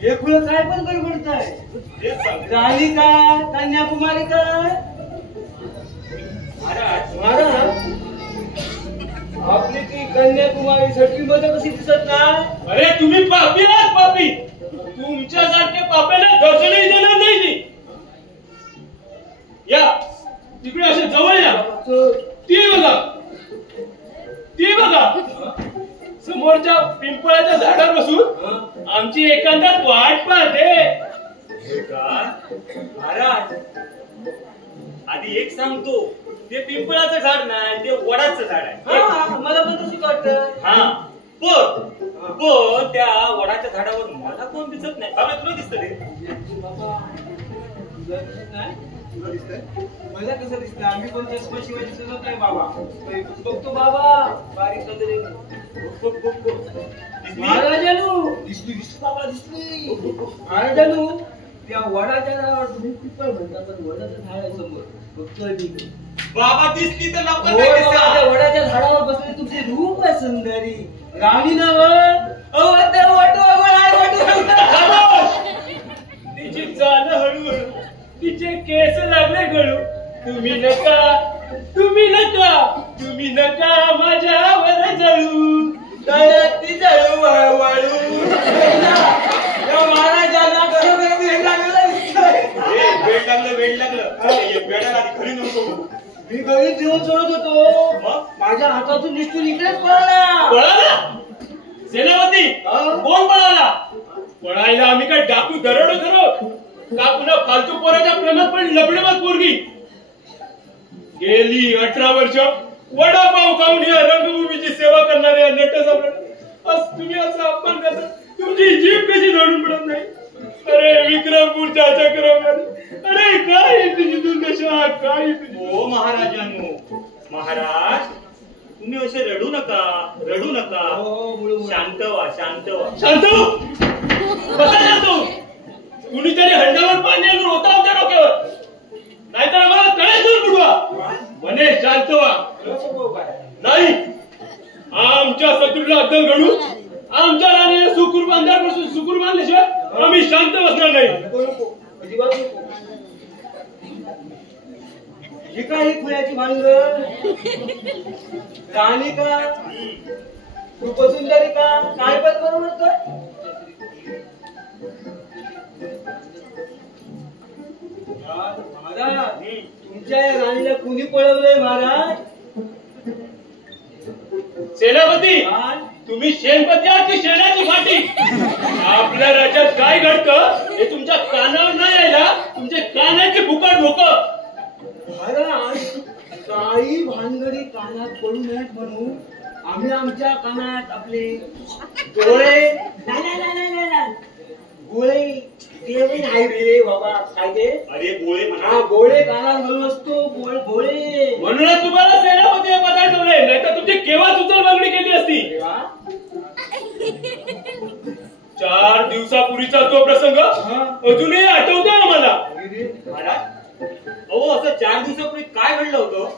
हे फुलं काय पण गडबडताय? राणी का कन्याकुमारी का? महाराज आपली ती कन्याकुमारी सटकीमध्ये कशी दिसत नाही? अरे तुम्ही पापी आहात पापी. तुमच्यासारखे पाप्याला दर्शनही देणार नाही ती. या तिकडे असे जवळ या. ती बघा ती बघा समोरच्या पिंपळाच्या झाडावर बसून आमची एकांतात वाट पाहते. महाराज आधी एक सांगतो, ते पिंपळाचं झाड नाही, ते वडाचं झाड आहे. मला पण तशी वाटतं. हा पण त्या वडाच्या झाडावर मला कोण दिसत नाही. बाबा तुला दिसत ते? तुला दिसतंय? मला कसं दिसतं? आम्ही पण चष्माशिवाय दिसत नाही बाबा. बघतो बाबा बारीक कदरे. महाराजानू दिसली बाबा दिसली. महाराजानू त्या वडाच्या झाडावर तुम्ही पिंपळ म्हणता पण वडाचं झाड आहे समोर. बघतोय मी. बाबा दिसली तर लवकर काय दिसतं? त्या वडाच्या झाडावर बसले तुमचे रूप आहे सुंदरी. राणी नाव वाटू तिची चाल हळूहळू, तिचे केस लागले गळू. तुम्ही नका माझ्यावर जळू. ती जळू वाळू. महाराजांना बरोबर वेळ लागलं. वेळाला आधी घरी नको. मी घरी जेवण सोडत होतो, माझ्या हातातून निष्ठून इकडेच पळाला. सेनापती कोण पळाला? पळायला आम्ही काय डाकू दरोडे ठरव का पुन्हा फालतू पोराच्या प्रेमात पण लबडे पोरगी? गेली 18 वर्ष वडापाव खाऊन या रंगभूमीची सेवा करणाऱ्या नट सम्राट तुम्ही असा अपमान करता. तुमची जीभ कशी धरून पडत नाही? अरे विक्रमपूरच्या चक्रम. अरे काय तुझी दुर्दशा, काय तुझी. हो महाराजांनो, महाराज तुम्ही असे रडू नका. शांत व्हा. कुणीतरी हंडावर पाणी आणून होता आमच्या डोक्यावर, नाहीतर आम्हाला तळ्यात दूर बुडवा. म्हणे शांत व्हा. नाही, आमच्या शत्रूला अद्दल घडू, आमच्या राणीने सुखूर बांधल्यापासून सुखूर बांधल्याशिवाय आम्ही शांत बसणार नाही. ही काय फुलाची भांग? राणी का रूपसुंदरी का? काय पण बरोबर तर. महाराज तुमच्या या राणीला कुणी पळवलंय महाराज? सेनापती तुम्ही शेणपती आहात की शेणाची फाटी? आपल्या राज्यात काय घडतं हे तुमच्या कानावर नाही यायला तुमचे कानाची फुकट डोकं. महाराज काही भानगडी कानात पडू नयेत म्हणून आम्ही आमच्या कानात आपले डोळे गोळे नाही रे बाबा. काय ते? अरे गोळे म्हणा. गोळे कानात घालून असतो. गोळे म्हणूनच तुम्हाला सेनापती हे पदार्थ ठेवले, नाही तर तुमची केव्हा उचल मागणी केली असती. 4 दिवसापूर्वीचा तो प्रसंग अजूनही आठवतोय आम्हाला. महाराज अहो असं 4 दिवसापूर्वी काय घडलं होतं?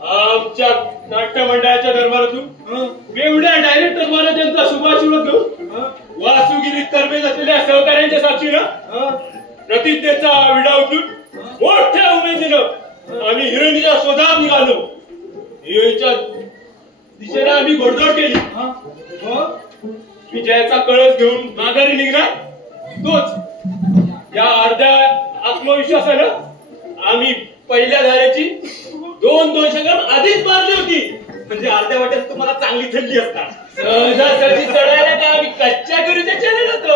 आमच्या नाट्य मंडळाच्या दरबारातून एवढ्या डायरेक्टर महाराजांचा शुभाशीर्वाद घेऊन वासुगिरीत तरबेज असलेल्या सहकार्यांच्या साक्षीनं प्रतिज्ञेचा विडा उचलून मोठ्या उमेदीनं आम्ही हिरोईनीच्या शोधात निघालो. हिरोईनच्या दिशेने आम्ही घोडदौड केली. विजयाचा कळस घेऊन माघारी निघणार तोच या अर्ध्या आत्मविश्वासानं आम्ही पहिल्या धाऱ्याची 200 ग्राम आधीच मारली होती. म्हणजे अर्ध्या वाट्यात तुम्हाला चांगली थंडी असणार. सहजासहजी चढायला काय आम्ही कच्च्या गुरुच्या चढत होतो.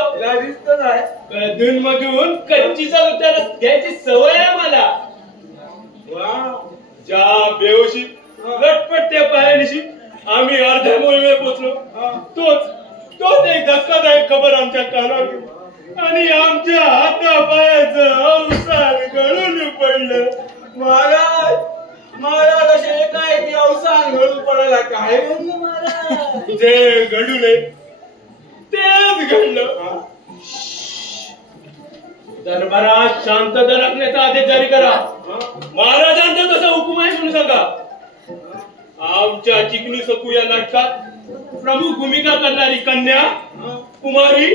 कधून मधून कच्चीचा उतार घ्यायची सवय आहे मला. ज्या बेहोशी लटपटत्या पायानिशी आम्ही अर्ध्या मोहिमेवर पोहोचलो तोच एक धक्कादायक खबर आमच्या कानावर आणि आमच्या हातापायाचं अवसान गळून पडलं. महाराज काय घडलं महाराज? जे घडूले तेच घडलं. दरबारात शांतता राखण्याचा आदेश जारी करा. महाराजांचा तसा हुकूम आहे म्हणून सांगा. आमच्या चिकनी सकू या नाटकात प्रमुख भूमिका करणारी कन्या कुमारी.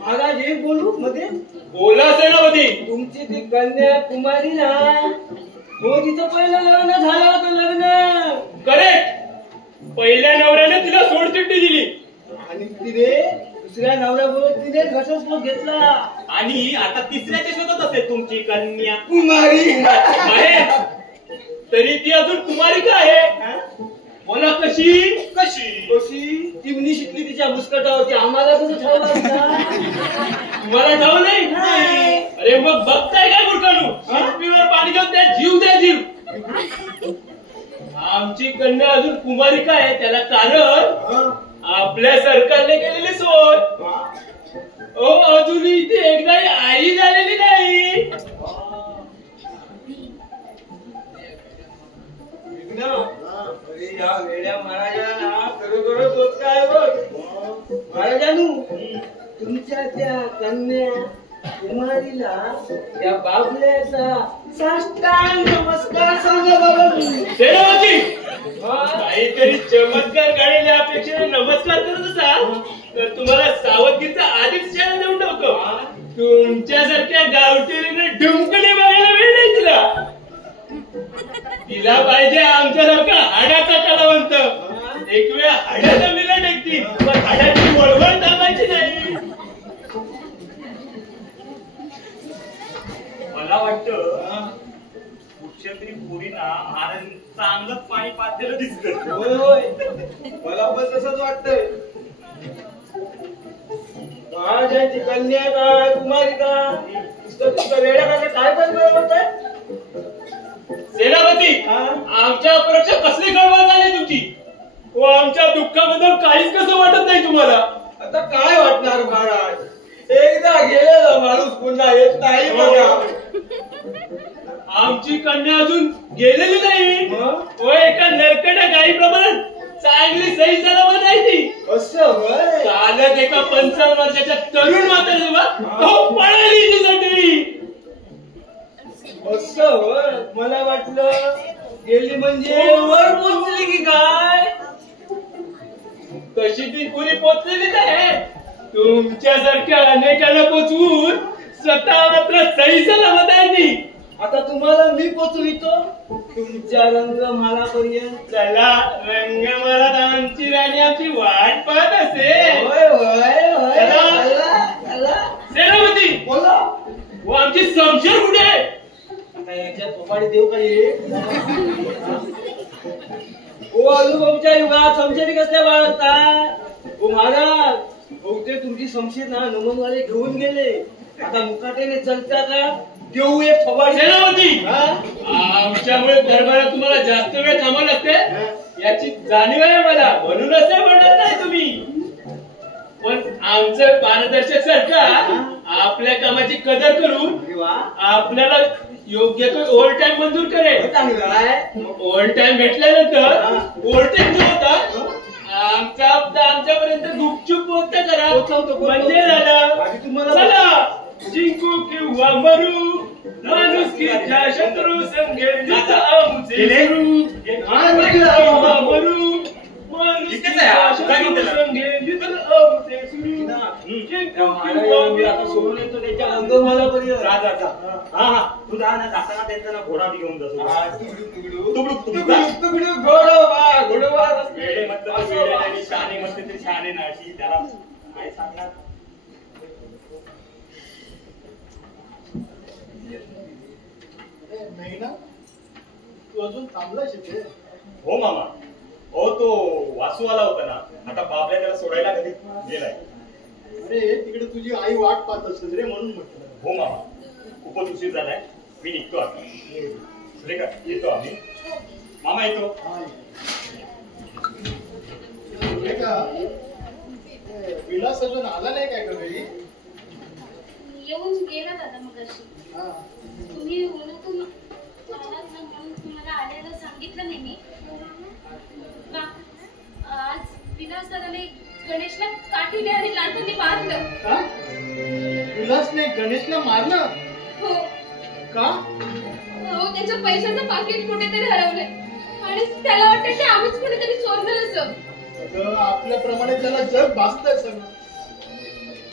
महाराज एक बोलू मध्ये? बोला सेनापती. तुमची ती कन्या कुमारी ना, हो तिचं पहिलं लग्न झालं होतं. लग्न करेक्ट. पहिल्या नवऱ्याने तिला सोडचिठ्ठी दिली आणि तिने दुसऱ्या नवऱ्याबरोबर तिने घटस्फोट घेतला. आणि आता तिसऱ्याच्या शोधात असेल तुमची कन्या कुमारी आहे. तरी ती अजून कुमारी का आहे? बोला कशी कशी? कशी चिमणी शिकली तिच्या मुस्कटावरती. आम्हाला कसं ठेवलं असतं? तुम्हाला ठाव नाही? अरे मग बघताय काय मूर्खानू? शिल्पीवर पाणी घेऊन त्या जीव द्या जीव. आमची कन्या अजून कुमारी काय आहे त्याला कारण आपल्या सरकारने केलेली सोय. अजूनही ती एकदाही आई झालेली नाही. अरे या वेड्या महाराजांना खरोखर तोच काय बघ. महाराजांनू तुमच्या त्या कन्या कुमारीला त्या बाबल्याचा साष्टांग नमस्कार सांगा बाबा. सेनापती काहीतरी चमत्कार घडलेल्या अपेक्षेने नमस्कार करत असाल तर तुम्हाला सावधगिरीचा आधीच इशारा देऊन टाकतो. तुमच्यासारख्या गावठीने ढुंकणे बघायला वेळ नाही तिला. तिला पाहिजे आमच्यासारखा हाडाचा कलावंत. एक वेळ हाडाचा मिला टेकती पण हाडाची वळवळ थांबायची नाही. मला वाटतं कुठच्या तरी पोरीना महाराज चांगलं पाणी पाजलेलं दिसलं. होय होय, मला पण तसंच वाटतंय. महाराजांची कन्या काय कुमारी का वेड्या काय पण बरोबर आहे. सेनापती आमच्या परीक्षा कसली गडबड झाली तुमची? व आमच्या दुःखाबद्दल काहीच कसं वाटत नाही तुम्हाला? आता काय वाटणार महाराज? एकदा गेलेला माणूस पुन्हा येत नाही बघा. आमची कन्या अजून गेलेली नाही. व एका नरकट्या गाईप्रमाणे चांगली सही सलामत आहे ती. असं होय? चालत एका 55 वर्षाच्या तरुण म्हातारीसोबत पळाली तिसाठी. असं होय? मला वाटलं गेली म्हणजे वर पोचली की काय. तशी ती पुरी पोचलेलीच आहे. तुमच्यासारख्या अनेकांना पोचवून स्वतः मात्र सही सलामत आहे ती. आता तुम्हाला मी पोचवितो तुमच्या रंगमालापर्यंत. चला रंगमालात आमची राणी आमची वाट पाहत असेल. होय होय होय. चला. चला, चला. सेनापती बोला. व आमची समशेर कुठे आहे? आता याच्यात थोपाडी देऊ काही. ओ अनुभवच्या युगात समशेरी कसल्या बाळगतात? ओ महाराज बहुतेक तुमची समशेर ना नमनवाले घेऊन गेले. आता मुकाट्याने चलत्या का देऊ एक थोपाडी. सेनापती आमच्यामुळे दरबारात तुम्हाला जास्त वेळ थांबावं लागते याची जाणीव आहे मला. म्हणूनच नाही म्हणत नाही तुम्ही. पण आमचं पारदर्शक सरकार आपल्या कामाची कदर करून आपल्याला योग्य तो ओव्हर टाइम मंजूर करेल. चांगलं आहे. ओव्हर टाइम भेटल्यानंतर ओव्हर टाइम जो होता आमचा हप्ता आमच्यापर्यंत गुपचूप पोहोच करा. म्हणजे झालं. आधी तुम्हाला चला जिंकू किंवा मरू माणुसकीच्या शत्रू संघेल आमचे सुरू. किंवा मरू माणुसकीच्या शत्रू संघेल आमचे सुरू. जिंकू किंवा आता सोडून येतो त्याच्या अंगमालापर्यंत. जा जा जा. हा हा तू जा ना. जाताना त्यांचा ना घोडा बी घेऊन जातो. तुकडू घोडोबा घोडोबा. वेडे म्हटलं तर वेडे आणि शहाणे म्हटलं तरी शहाणे नाशी. त्याला काय सांगणार? नाही ना तू अजून थांबलाच इथे? हो मामा. हो तो वासू आला होता ना. आता बाबल्या त्याला सोडायला कधी गेलाय. अरे तिकडे तुझी आई वाट पाहत असेल रे म्हणून म्हटलं. हो मामा खूपच उशीर झालाय. मी निघतो आता. सुरेखा येतो आम्ही. मामा येतो. विलास अजून आला नाही काय का घरी? येऊन गेला दादा मगाशी. तुम्ही उन्हातून आलात ना म्हणून तुम्हाला आलेलं सांगितलं नाही मी. विलासदादाने गणेशला काठीने आणि लाटून मारलं. का? विलासने गणेशला मारलं? हो. का? हो, त्याच्या पैशाचं पाकिट कुठेतरी हरवलंय आणि त्याला वाटतं की आम्हीच कुठेतरी चोरलं असं. आपल्याप्रमाणे त्याला जग भासतंय सगळं.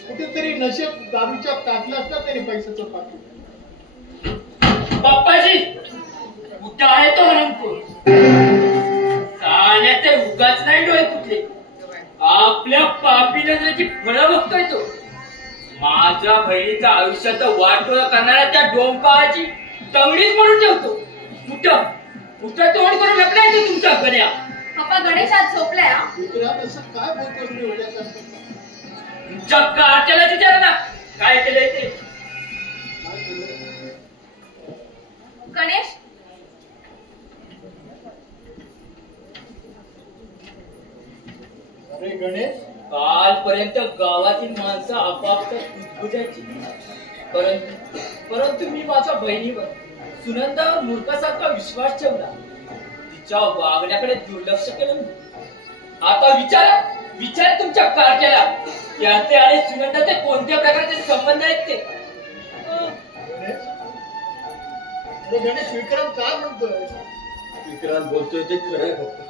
कुठेतरी नशेत दारूच्या टाकलं असतात त्याने पैशाचं पाकिट. बाप्पाजी कुठं आहे तो हरणपूर? साण्याचे उगाच नाही डोळे कुठले. आपल्या पापी नजरेची फळं बघतोय तो. माझ्या बहिणीचा आयुष्याचं वाटोळं करणाऱ्या त्या डोंबाची तंगडीच म्हणून ठेवतो. कुठं कुठं तोंड करून लपलाय तो तुमच्या गण्या? पप्पा गणेश आज झोपलाय. विक्रांत असं काय बोलतोस मी वेड्यासारखं? तुमच्या कारच्यालाच विचारा ना काय केलंय ते. गणेश अरे गणेश, कालपर्यंत गावातील माणसं आपापसात बुजायची, परंतु मी माझ्या बहिणीवर सुनंदावर मूर्खासारखा विश्वास ठेवला. तिच्या वागण्याकडे दुर्लक्ष केलं मी. आता विचार तुमच्या कारच्याला त्याचे आणि सुनंदाचे कोणत्या प्रकारचे संबंध आहेत ते. अरे गणेश, विक्रांत काय म्हणतोय? विक्रांत बोलतोय ते खरं आहे पप्पा.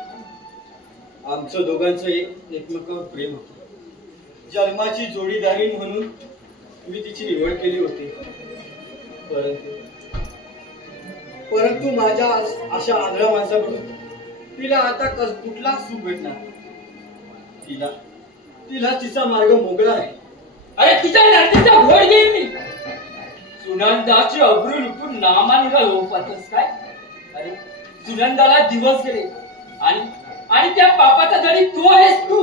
आमचं दोघांचं एकमेकावर प्रेम होतं. जन्माची जोडीदारी म्हणून मी तिची निवड केली होती. परंतु माझ्या अशा आंधळ्या माणसाकडून तिला आता कुठला सुख भेटणार? तिला तिचा मार्ग मोकळा आहे. अरे तिच्या नर्तीचा घोड घेईन मी. सुनंदाची अब्रू लुटून नामानिगा लोपातच काय? अरे सुनंदाला दिवस गेले आणि त्या पापाचा जरी तू आहेस तू.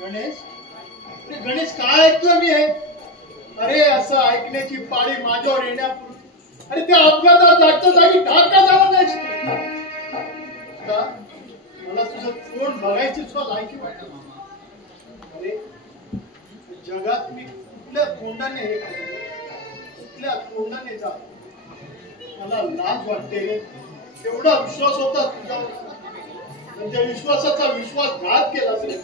गणेश काय ऐकतोय मी हे? अरे असं ऐकण्याची पाळी माझ्यावर येण्यापूर्वी अरे त्या अपघातात जागच्या जागी ठार का झाला नाही? मला तुझं तोंड बघायची सुद्धा लायकी वाटत. अरे जगात मी कुठल्या तोंडाने हे केलं, कुठल्या तोंडाने जा, मला लाज वाटते. एवढा विश्वास होता तुझ्यावर, म्हणजे विश्वासाचा विश्वासघात केला असेल.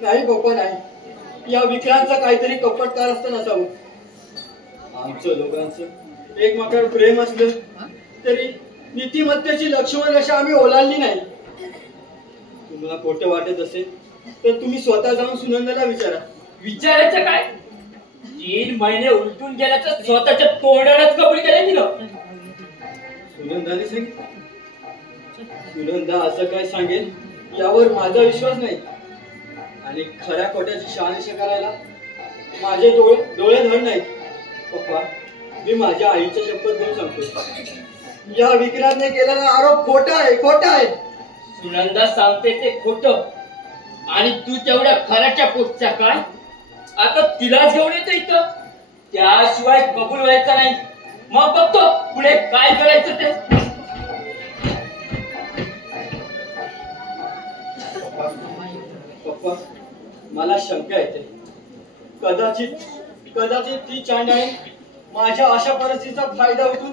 नाही पप्पा, नाही. या विक्रांतचा काहीतरी कपटकार असतं नसावं. आमचं दोघांचं एकमेकावर प्रेम असलं तरी नीतिमत्तेची लक्ष्मण अशा आम्ही ओलांडली नाही. तुम्हाला खोटं वाटत असेल तर तुम्ही स्वतः जाऊन सुनंदाला विचारा. विचारायचं काय? 3 महिने उलटून गेल्याचं स्वतःच्या तोंडालाच कबूल केलं तिनं. सुनंदाने सांगितलं. सुनंदा असं काय सांगेल यावर माझा विश्वास नाही. आणि खऱ्या खोट्याची शहानिशा करायला माझे डोळे धड नाहीत. पप्पा, मी माझ्या आईच्या शपथ घेऊन सांगतो, या विक्रांतने केलेला आरोप खोटा आहे. सुनंदा सांगते ते खोटं आणि तू तेवढ्या खऱ्याच्या पोटचा काय? आता तिलाच घेऊन येतो इथं. त्याशिवाय कबूल व्हायचा नाही. मग बघतो पुढे काय करायचं ते. पप्पा, मला शंका येते. कदाचित ती चांडाळी माझ्या अशा परिस्थितीचा फायदा उठून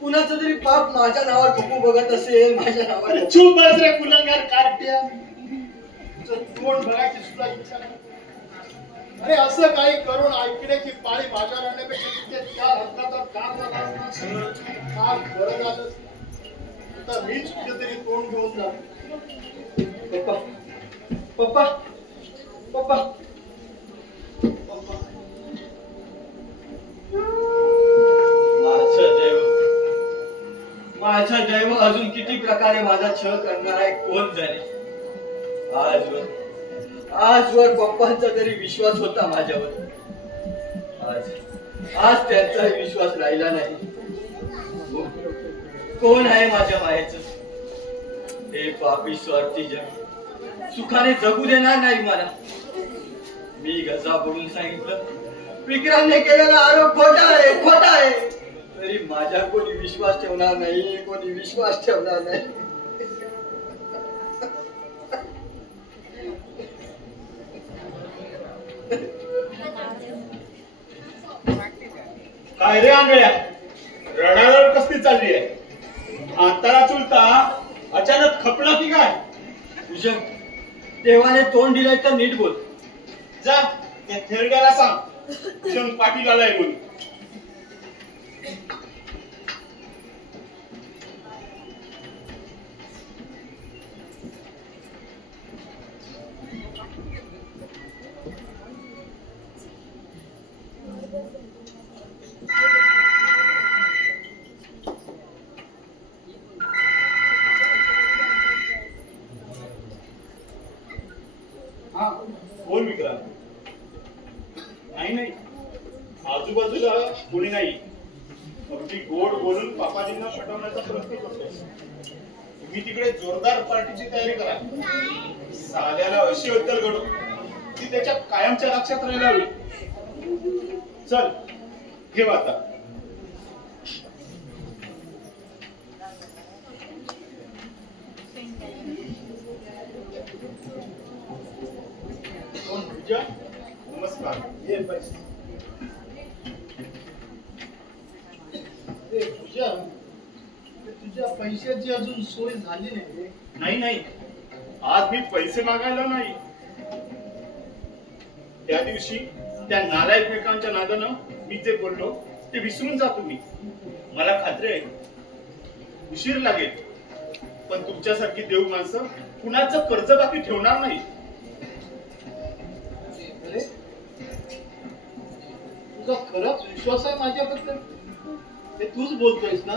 कुणाचं तरी पाप माझ्या नावावर खपू बघत असेल. माझ्या नावावर चूप बस रे गुन्हेगार कार्ट्या. तुझं तोंड बघायची सुद्धा इच्छा नाही. अरे असं काही करून ऐकण्याची पाळी माझ्यावर आणण्यापेक्षा त्या हक्काचा काम झाला काम खरं झालं तर मीच कुठेतरी तोंड घेऊन जातो. पप्पा, माझं दैव अजून किती प्रकारे माझा छळ करणार आहे कोण जाणे. आजवर पप्पांचा तरी विश्वास होता माझ्यावर. आज त्यांचा विश्वास राहिला नाही. कोण आहे माझ्या मायेचं? हे पापी स्वार्थी जग सुखाने जगू देणार नाही मला. मी गजा पडून सांगितलं विक्रांतने केलेला आरोप खोटा आहे तरी माझ्या कोणी विश्वास ठेवणार नाही. काय रे आंधळ्या, रडारड कसली चालली आहे? हाताला चुलता अचानक खपला की काय? भूषण, देवाने तोंड दिलंय तर नीट बोल. जा त्या थेरड्याला सांग भूषण पाटील आलाय म्हणून. हा बोल विक्रांत. नाही आजूबाजूला कोणी नाही. अगदी गोड बोलून पापाजींना पटवण्याचा प्रयत्न करतोय. तुम्ही तिकडे जोरदार पार्टीची तयारी करा. साल्याला अशी अद्दल घडू ती त्याच्या कायमच्या लक्षात राहायला हवी. चल ठेव आता. पूजा, नमस्कार. ये पैसे. पूजा, तुझ्या पैशाची अजून सोय झाली नाही. नाही आज मी पैसे मागायला नाही. त्या दिवशी त्या नालायक मेकांच्या नादानं मी जे बोललो ते विसरून जा तुम्ही. मला खात्री आहे उशीर लागेल, पण तुमच्यासारखी देव माणसं कुणाचं कर्ज बाकी ठेवणार नाही. तुझा खराच विश्वास आहे माझ्याबद्दल? हे तूच बोलतोयस ना?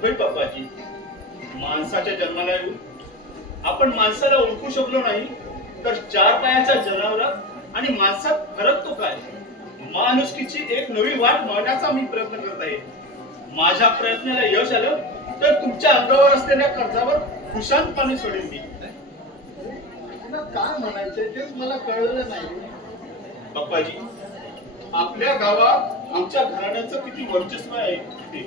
होय बाप्पाजी. माणसाच्या जन्माला येऊन आपण माणसाला ओळखू शकलो नाही तर चार पायाच्या जनावरात आणि माणसात फरक तो काय? माणुसकीची एक नवी वाट मारण्याचा मी प्रयत्न करत आहे. माझ्या प्रयत्नाला यश आलं तर तुमच्या अंगावर असलेल्या कर्जावर खुशांतपणे सोडेल मी. काय म्हणायचंय तेच मला कळलं नाही. बाप्पाजी, आपल्या गावात आमच्या घराण्याचं किती वर्चस्व आहे ते.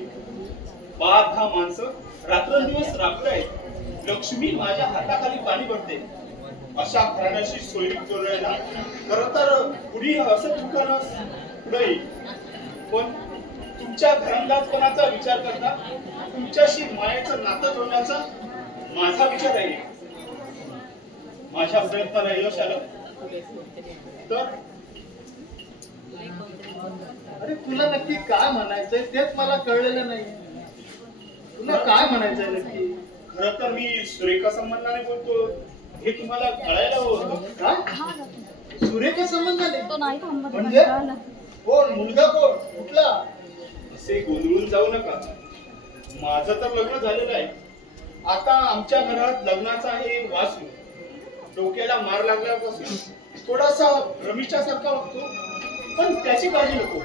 5-10 माणसं रात्रंदिवस राबतायत. लक्ष्मी माझ्या हाताखाली पाणी भरते. अशा घराण्याशी सोयरीक जोडायला खरं तर पुढी असं ठिकाण पुढे. पण तुमच्या घरंदाजपणाचा विचार करता तुमच्याशी मायेचं नातं जोडण्याचा माझा विचार आहे. माझ्या प्रयत्नाला यश आलं तर. अरे तुला नक्की काय म्हणायचंय तेच मला कळलेलं नाही. तुला काय म्हणायचंय नक्की? खरं तर मी सुरेखा संबंधाने बोलतो हे तुम्हाला कळायला हवं. काय? सुरेखा संबंधाने? म्हणजे कोण? मुलगा कोण? कुठला? असे गोंधळून जाऊ नका. माझं तर लग्न झालेलं आहे. आता आमच्या घरात लग्नाचा आहे वासू. डोक्याला मार लागल्यापासून थोडासा भ्रमिष्ठा सारखा वागतो, पण त्याची काळजी नको.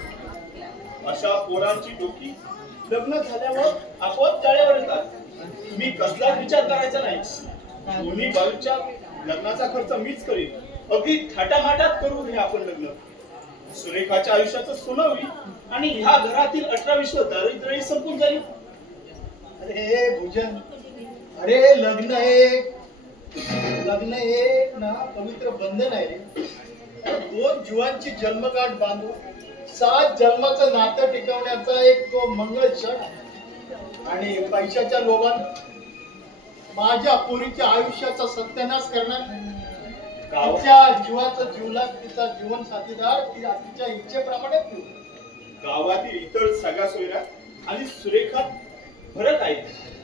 अशा पोरांची डोकी लग्न झाल्यावर आपोआप टाळ्यावर येतात. मी कसलाच विचार करायचा नाही. दोन्ही बाजूच्या लग्नाचा खर्च मीच करीन. अगदी थाटामाटात करू हे आपण लग्न. सुरेखाच्या आयुष्याचं सोनं होईल आणि ह्या घरातील 18-20 दारिद्र्यही संपून जाईल. अरे भूषण, अरे लग्न हे ना पवित्र बंधन आहे. 2 जीवांची जन्मगाठ बांधून 7 जन्माचं नातं टिकवण्याचा एक तो मंगळ क्षण आहे. आणि पैशाच्या लोभात माझ्या पोरीच्या आयुष्याचा सत्यानाश करणार. तिच्या जीवाचं जीवला तिचा जीवन साथीदार तिच्या इच्छेप्रमाणे गावातील इतर सगळ्या सोयऱ्या आणि सुरेखात फरक आहे.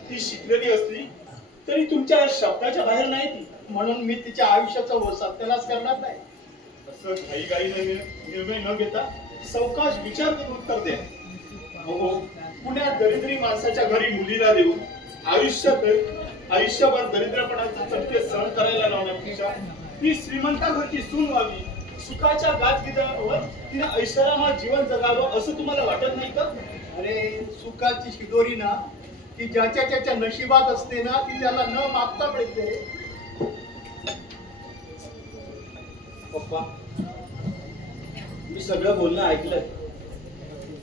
ती शिकलेली असली तरी तुमच्या शब्दाच्या बाहेर नाही ती. म्हणून मी तिच्या आयुष्याचा सत्यानाश करणार नाही. असं घाईघाईने निर्णय न घेता सावकाश विचार करून उत्तर द्या. हो, पुण्यात दरिद्री माणसाच्या घरी मुलीला देऊन आयुष्यभर दरिद्रपणाचा चटके सहन करायला लावण्यापेक्षा ती श्रीमंता घरची सून व्हावी. सुखाच्या गाजगिजावर तिने ऐश्वर्यामय जीवन जगावं असं तुम्हाला वाटत नाही का? अरे सुखाची शिदोरी ना ती ज्याच्या त्याच्या नशिबात असते ना, ती त्याला न मागता मिळते. पप्पा, मी सगळं बोलणं ऐकलंय.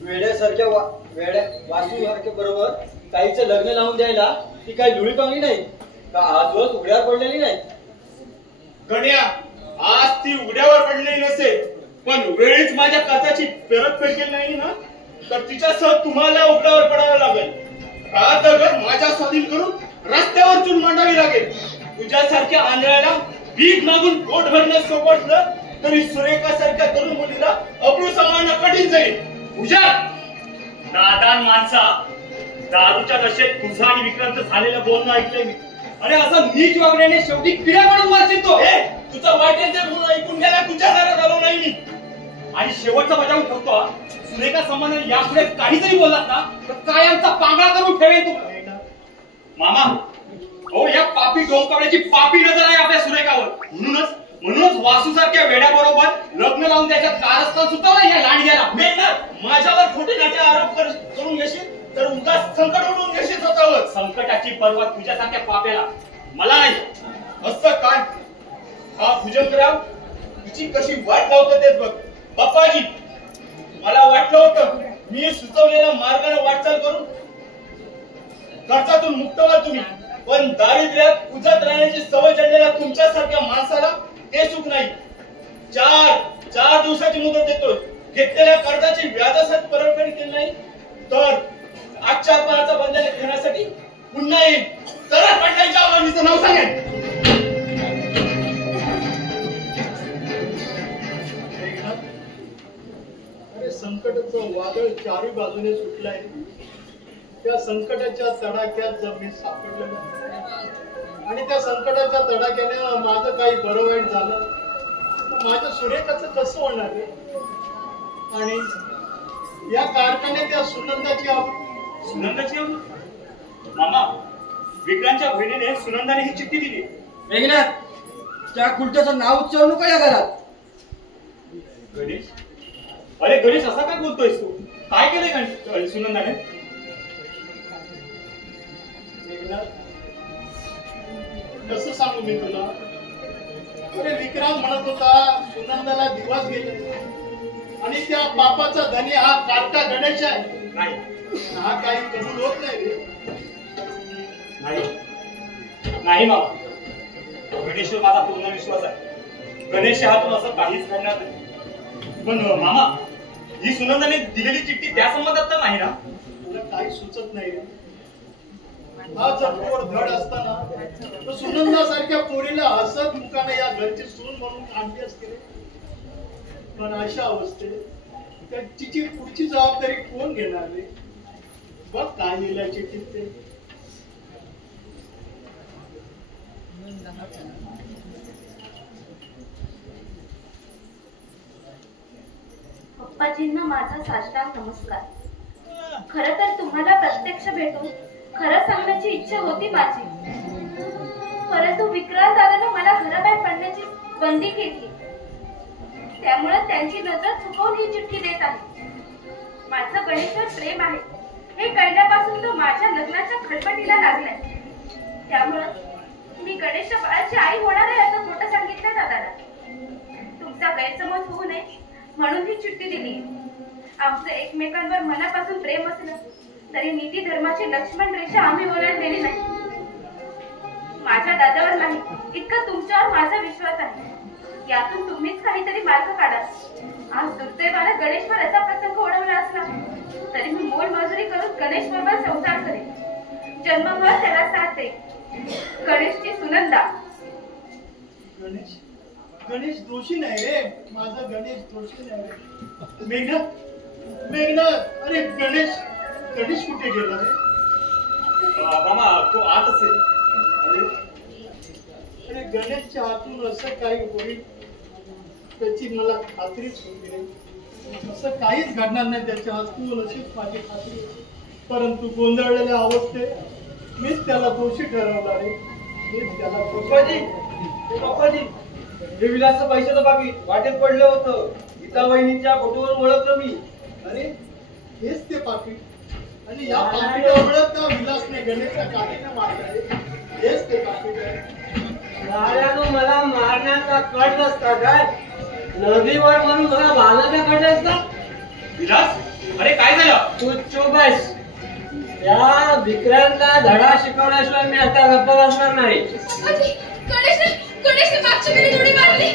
वेड्यासारख्या वासूसारख्या बरोबर काहीचं लग्न लावून द्यायला ती काही लुळी पांगली नाही का आजवर उघड्यावर पडलेली नाही. गण्या, आज ती उघड्यावर पडलेली नसेल, पण वेळीच माझ्या कर्जाची परतफेड केली नाही ना तर तिच्यासह तुम्हाला उघड्यावर पडावं लागेल. राहतं घर माझ्या स्वाधीन करून रस्त्यावर चूल मांडावी लागेल. तुझ्यासारख्या आंधळ्याला भीक मागून पोट भरणं सोपटलं तरी सुरेखासारख्या तरुण मुलीला अब्रू सांभाळणं कठीण जाईल. पूजा, नादान माणसा, दारूच्या नशेत तुझा आणि विक्रांत झालेलं बोलणं ऐकलंय मी. अरे असं नीच वागण्याने शेवटी किडा म्हणून मारशील तो. हे तुझं वाटेल बोलून ऐकून घ्यायला तुझ्या घरात आलो नाही मी. आणि शेवटचा बजावून ठेवतो, सुरेखा संबंध यापुढे काही जरी बोललात ना तर काय आमचा पांगळा करून ठेवेल तू. मामा हो, या पापी डोंकावण्याची पापी नजर आहे आपल्या सुरेखावर. म्हणूनच वासूसारख्या वेड्याबरोबर लग्न लावून त्याच्यात कारस्थान सुटावं या लांडग्याला. माझ्यावर खोटे नाटे आरोप करून घेशील तर उगाच संकट उडवून घेशील स्वतःवर. संकटाची पर्वा तुझ्यासारख्या पाप्याला, मला नाही. असं काय? हा भुजंगराव तुझी कशी वाट लावतो तेच बघ. बाप्पाजी, मला वाटलं होतं मी सुचवलेल्या मार्गाने वाटचाल करून खर्चातून मुक्त व्हाल तुम्ही, पण दारिद्र्यात उजत राहण्याची सवय चढलेल्या तुमच्यासारख्या माणसाला ते सुख नाही. चार दिवसाची मुदत देतोय. घेतलेल्या कर्जाची व्याजासहित परतफेड केली नाही तर आजच्या अपमानाचा बदला घेण्यासाठी पुन्हा येईल. तरच मंडळीच्या आवाजीचं नाव सांगेन. अरे संकटाचं वादळ चारी बाजूने सुटलंय. त्या संकटाच्या तडाख्यात जर मी सापडलं नाही आणि त्या संकटाच्या तडाख्याने माझं काही बरं वाईट झालं तर माझ्या सुरेखाचं कसं होणार आहे? आणि या कारखान्यात त्या सुनंदाची मामा, विक्रांतच्या बहिणीने सुनंदाने ही चिठ्ठी दिली. मेघनाथ, त्या खुलट्याचं नाव उच्चारू नका या घरात. गणेश, अरे गणेश असा काय बोलतोयस तू? काय केलंय सुनंदाने? कसं सांगू मी तुला? अरे विक्रांत म्हणत होता सुनंदाला दिवस गेले आणि त्या पापाचा धनी हा कार्टा गणेश आहे. नाही, हा काही कबूल होत नाही रे. नाही मामा, गणेशवर माझा पूर्ण विश्वास आहे. गणेश हातून असं काहीच घडणार नाही. पण मामा, ही सुनंदाने दिलेली चिठ्ठी त्या संबंधात तर नाही ना? तुला काही सुचत नाही रे. हा जपूवर धड असताना सुनंदासारख्या पोरीला हसत मुखाने या घरची सून म्हणून आणली असते रे. पण अशा अवस्थेत तिची पुढची जबाबदारी कोण घेणार रे? बघ काय लिहिलं चिठ्ठीत ते. पप्पाजींना माझा साष्टांग नमस्कार. खरं तर तुम्हाला प्रत्यक्ष भेटून खरं सांगण्याची इच्छा होती माझी, परंतु विक्रांत दादाने मला घराबाहेर पडण्याची बंदी केली. त्यामुळे त्यांची नजर चुकवून ही चिठ्ठी देत आहे. माझं गणेशवर प्रेम आहे हे कळल्यापासून तो माझ्या लग्नाच्या खटपटीला लागलाय. त्यामुळे मी गणेशच्या बाळाची आई होणार आहे असं खोटं सांगितलं दादाला. तुमचा गैरसमज होऊ नये म्हणून ही चिठ्ठी दिली. आमचं एकमेकांवर मनापासून प्रेम असलं तरी नीती धर्माची लक्ष्मण रेषा आम्ही ओलांडलेली नाही. माझ्या दादावर नाही इतका तुमच्यावर माझा विश्वास आहे. यातून तुम्हीच काहीतरी मार्ग काढा. आज दुर्दैवाने गणेशवर असा प्रसंग ओढवला असला तरी मी मोल मजुरी करून गणेश बरोबर संसार करेन. जन्मभर त्याला साथ दे. गणेशची सुनंदा. गणेश दोषी नाही रे. माझा गणेश दोषी नाही. मेघनाथ, अरे गणेश कुठे गेला रे? मामा, तो आत असेल. अरे गणेशच्या हातून असं काही होईल त्याची मला खात्रीच होती रे. असं काहीच घडणार नाही त्याच्या हातून अशीच माझी खात्री होती. परंतु गोंधळलेल्या अवस्थेत मीच त्याला दोषी ठरवला रे. मीच त्याला पप्पाजी, हे विलासचं पैशाचं बाकी वाटेत पडलं होतं. गीता वहिनीच्या फोटोवरून ओळखलं मी. अरे हेच ते पाकिट. आणि या पाकिटा ओळख त्या विलासने गणेशच्या काठीने मारलं. हेच ते पाकिट आहे. मला मारण्याचा कट नसता काय? नदीवर म्हणून मला भालाचा कट असता. विलास, अरे काय झालं? तू चुप बस. या विक्रांतला धडा शिकवण्याशिवाय मी आता गप्प बसणार नाही. गणेशने मागच्या वेळी उडी मारली.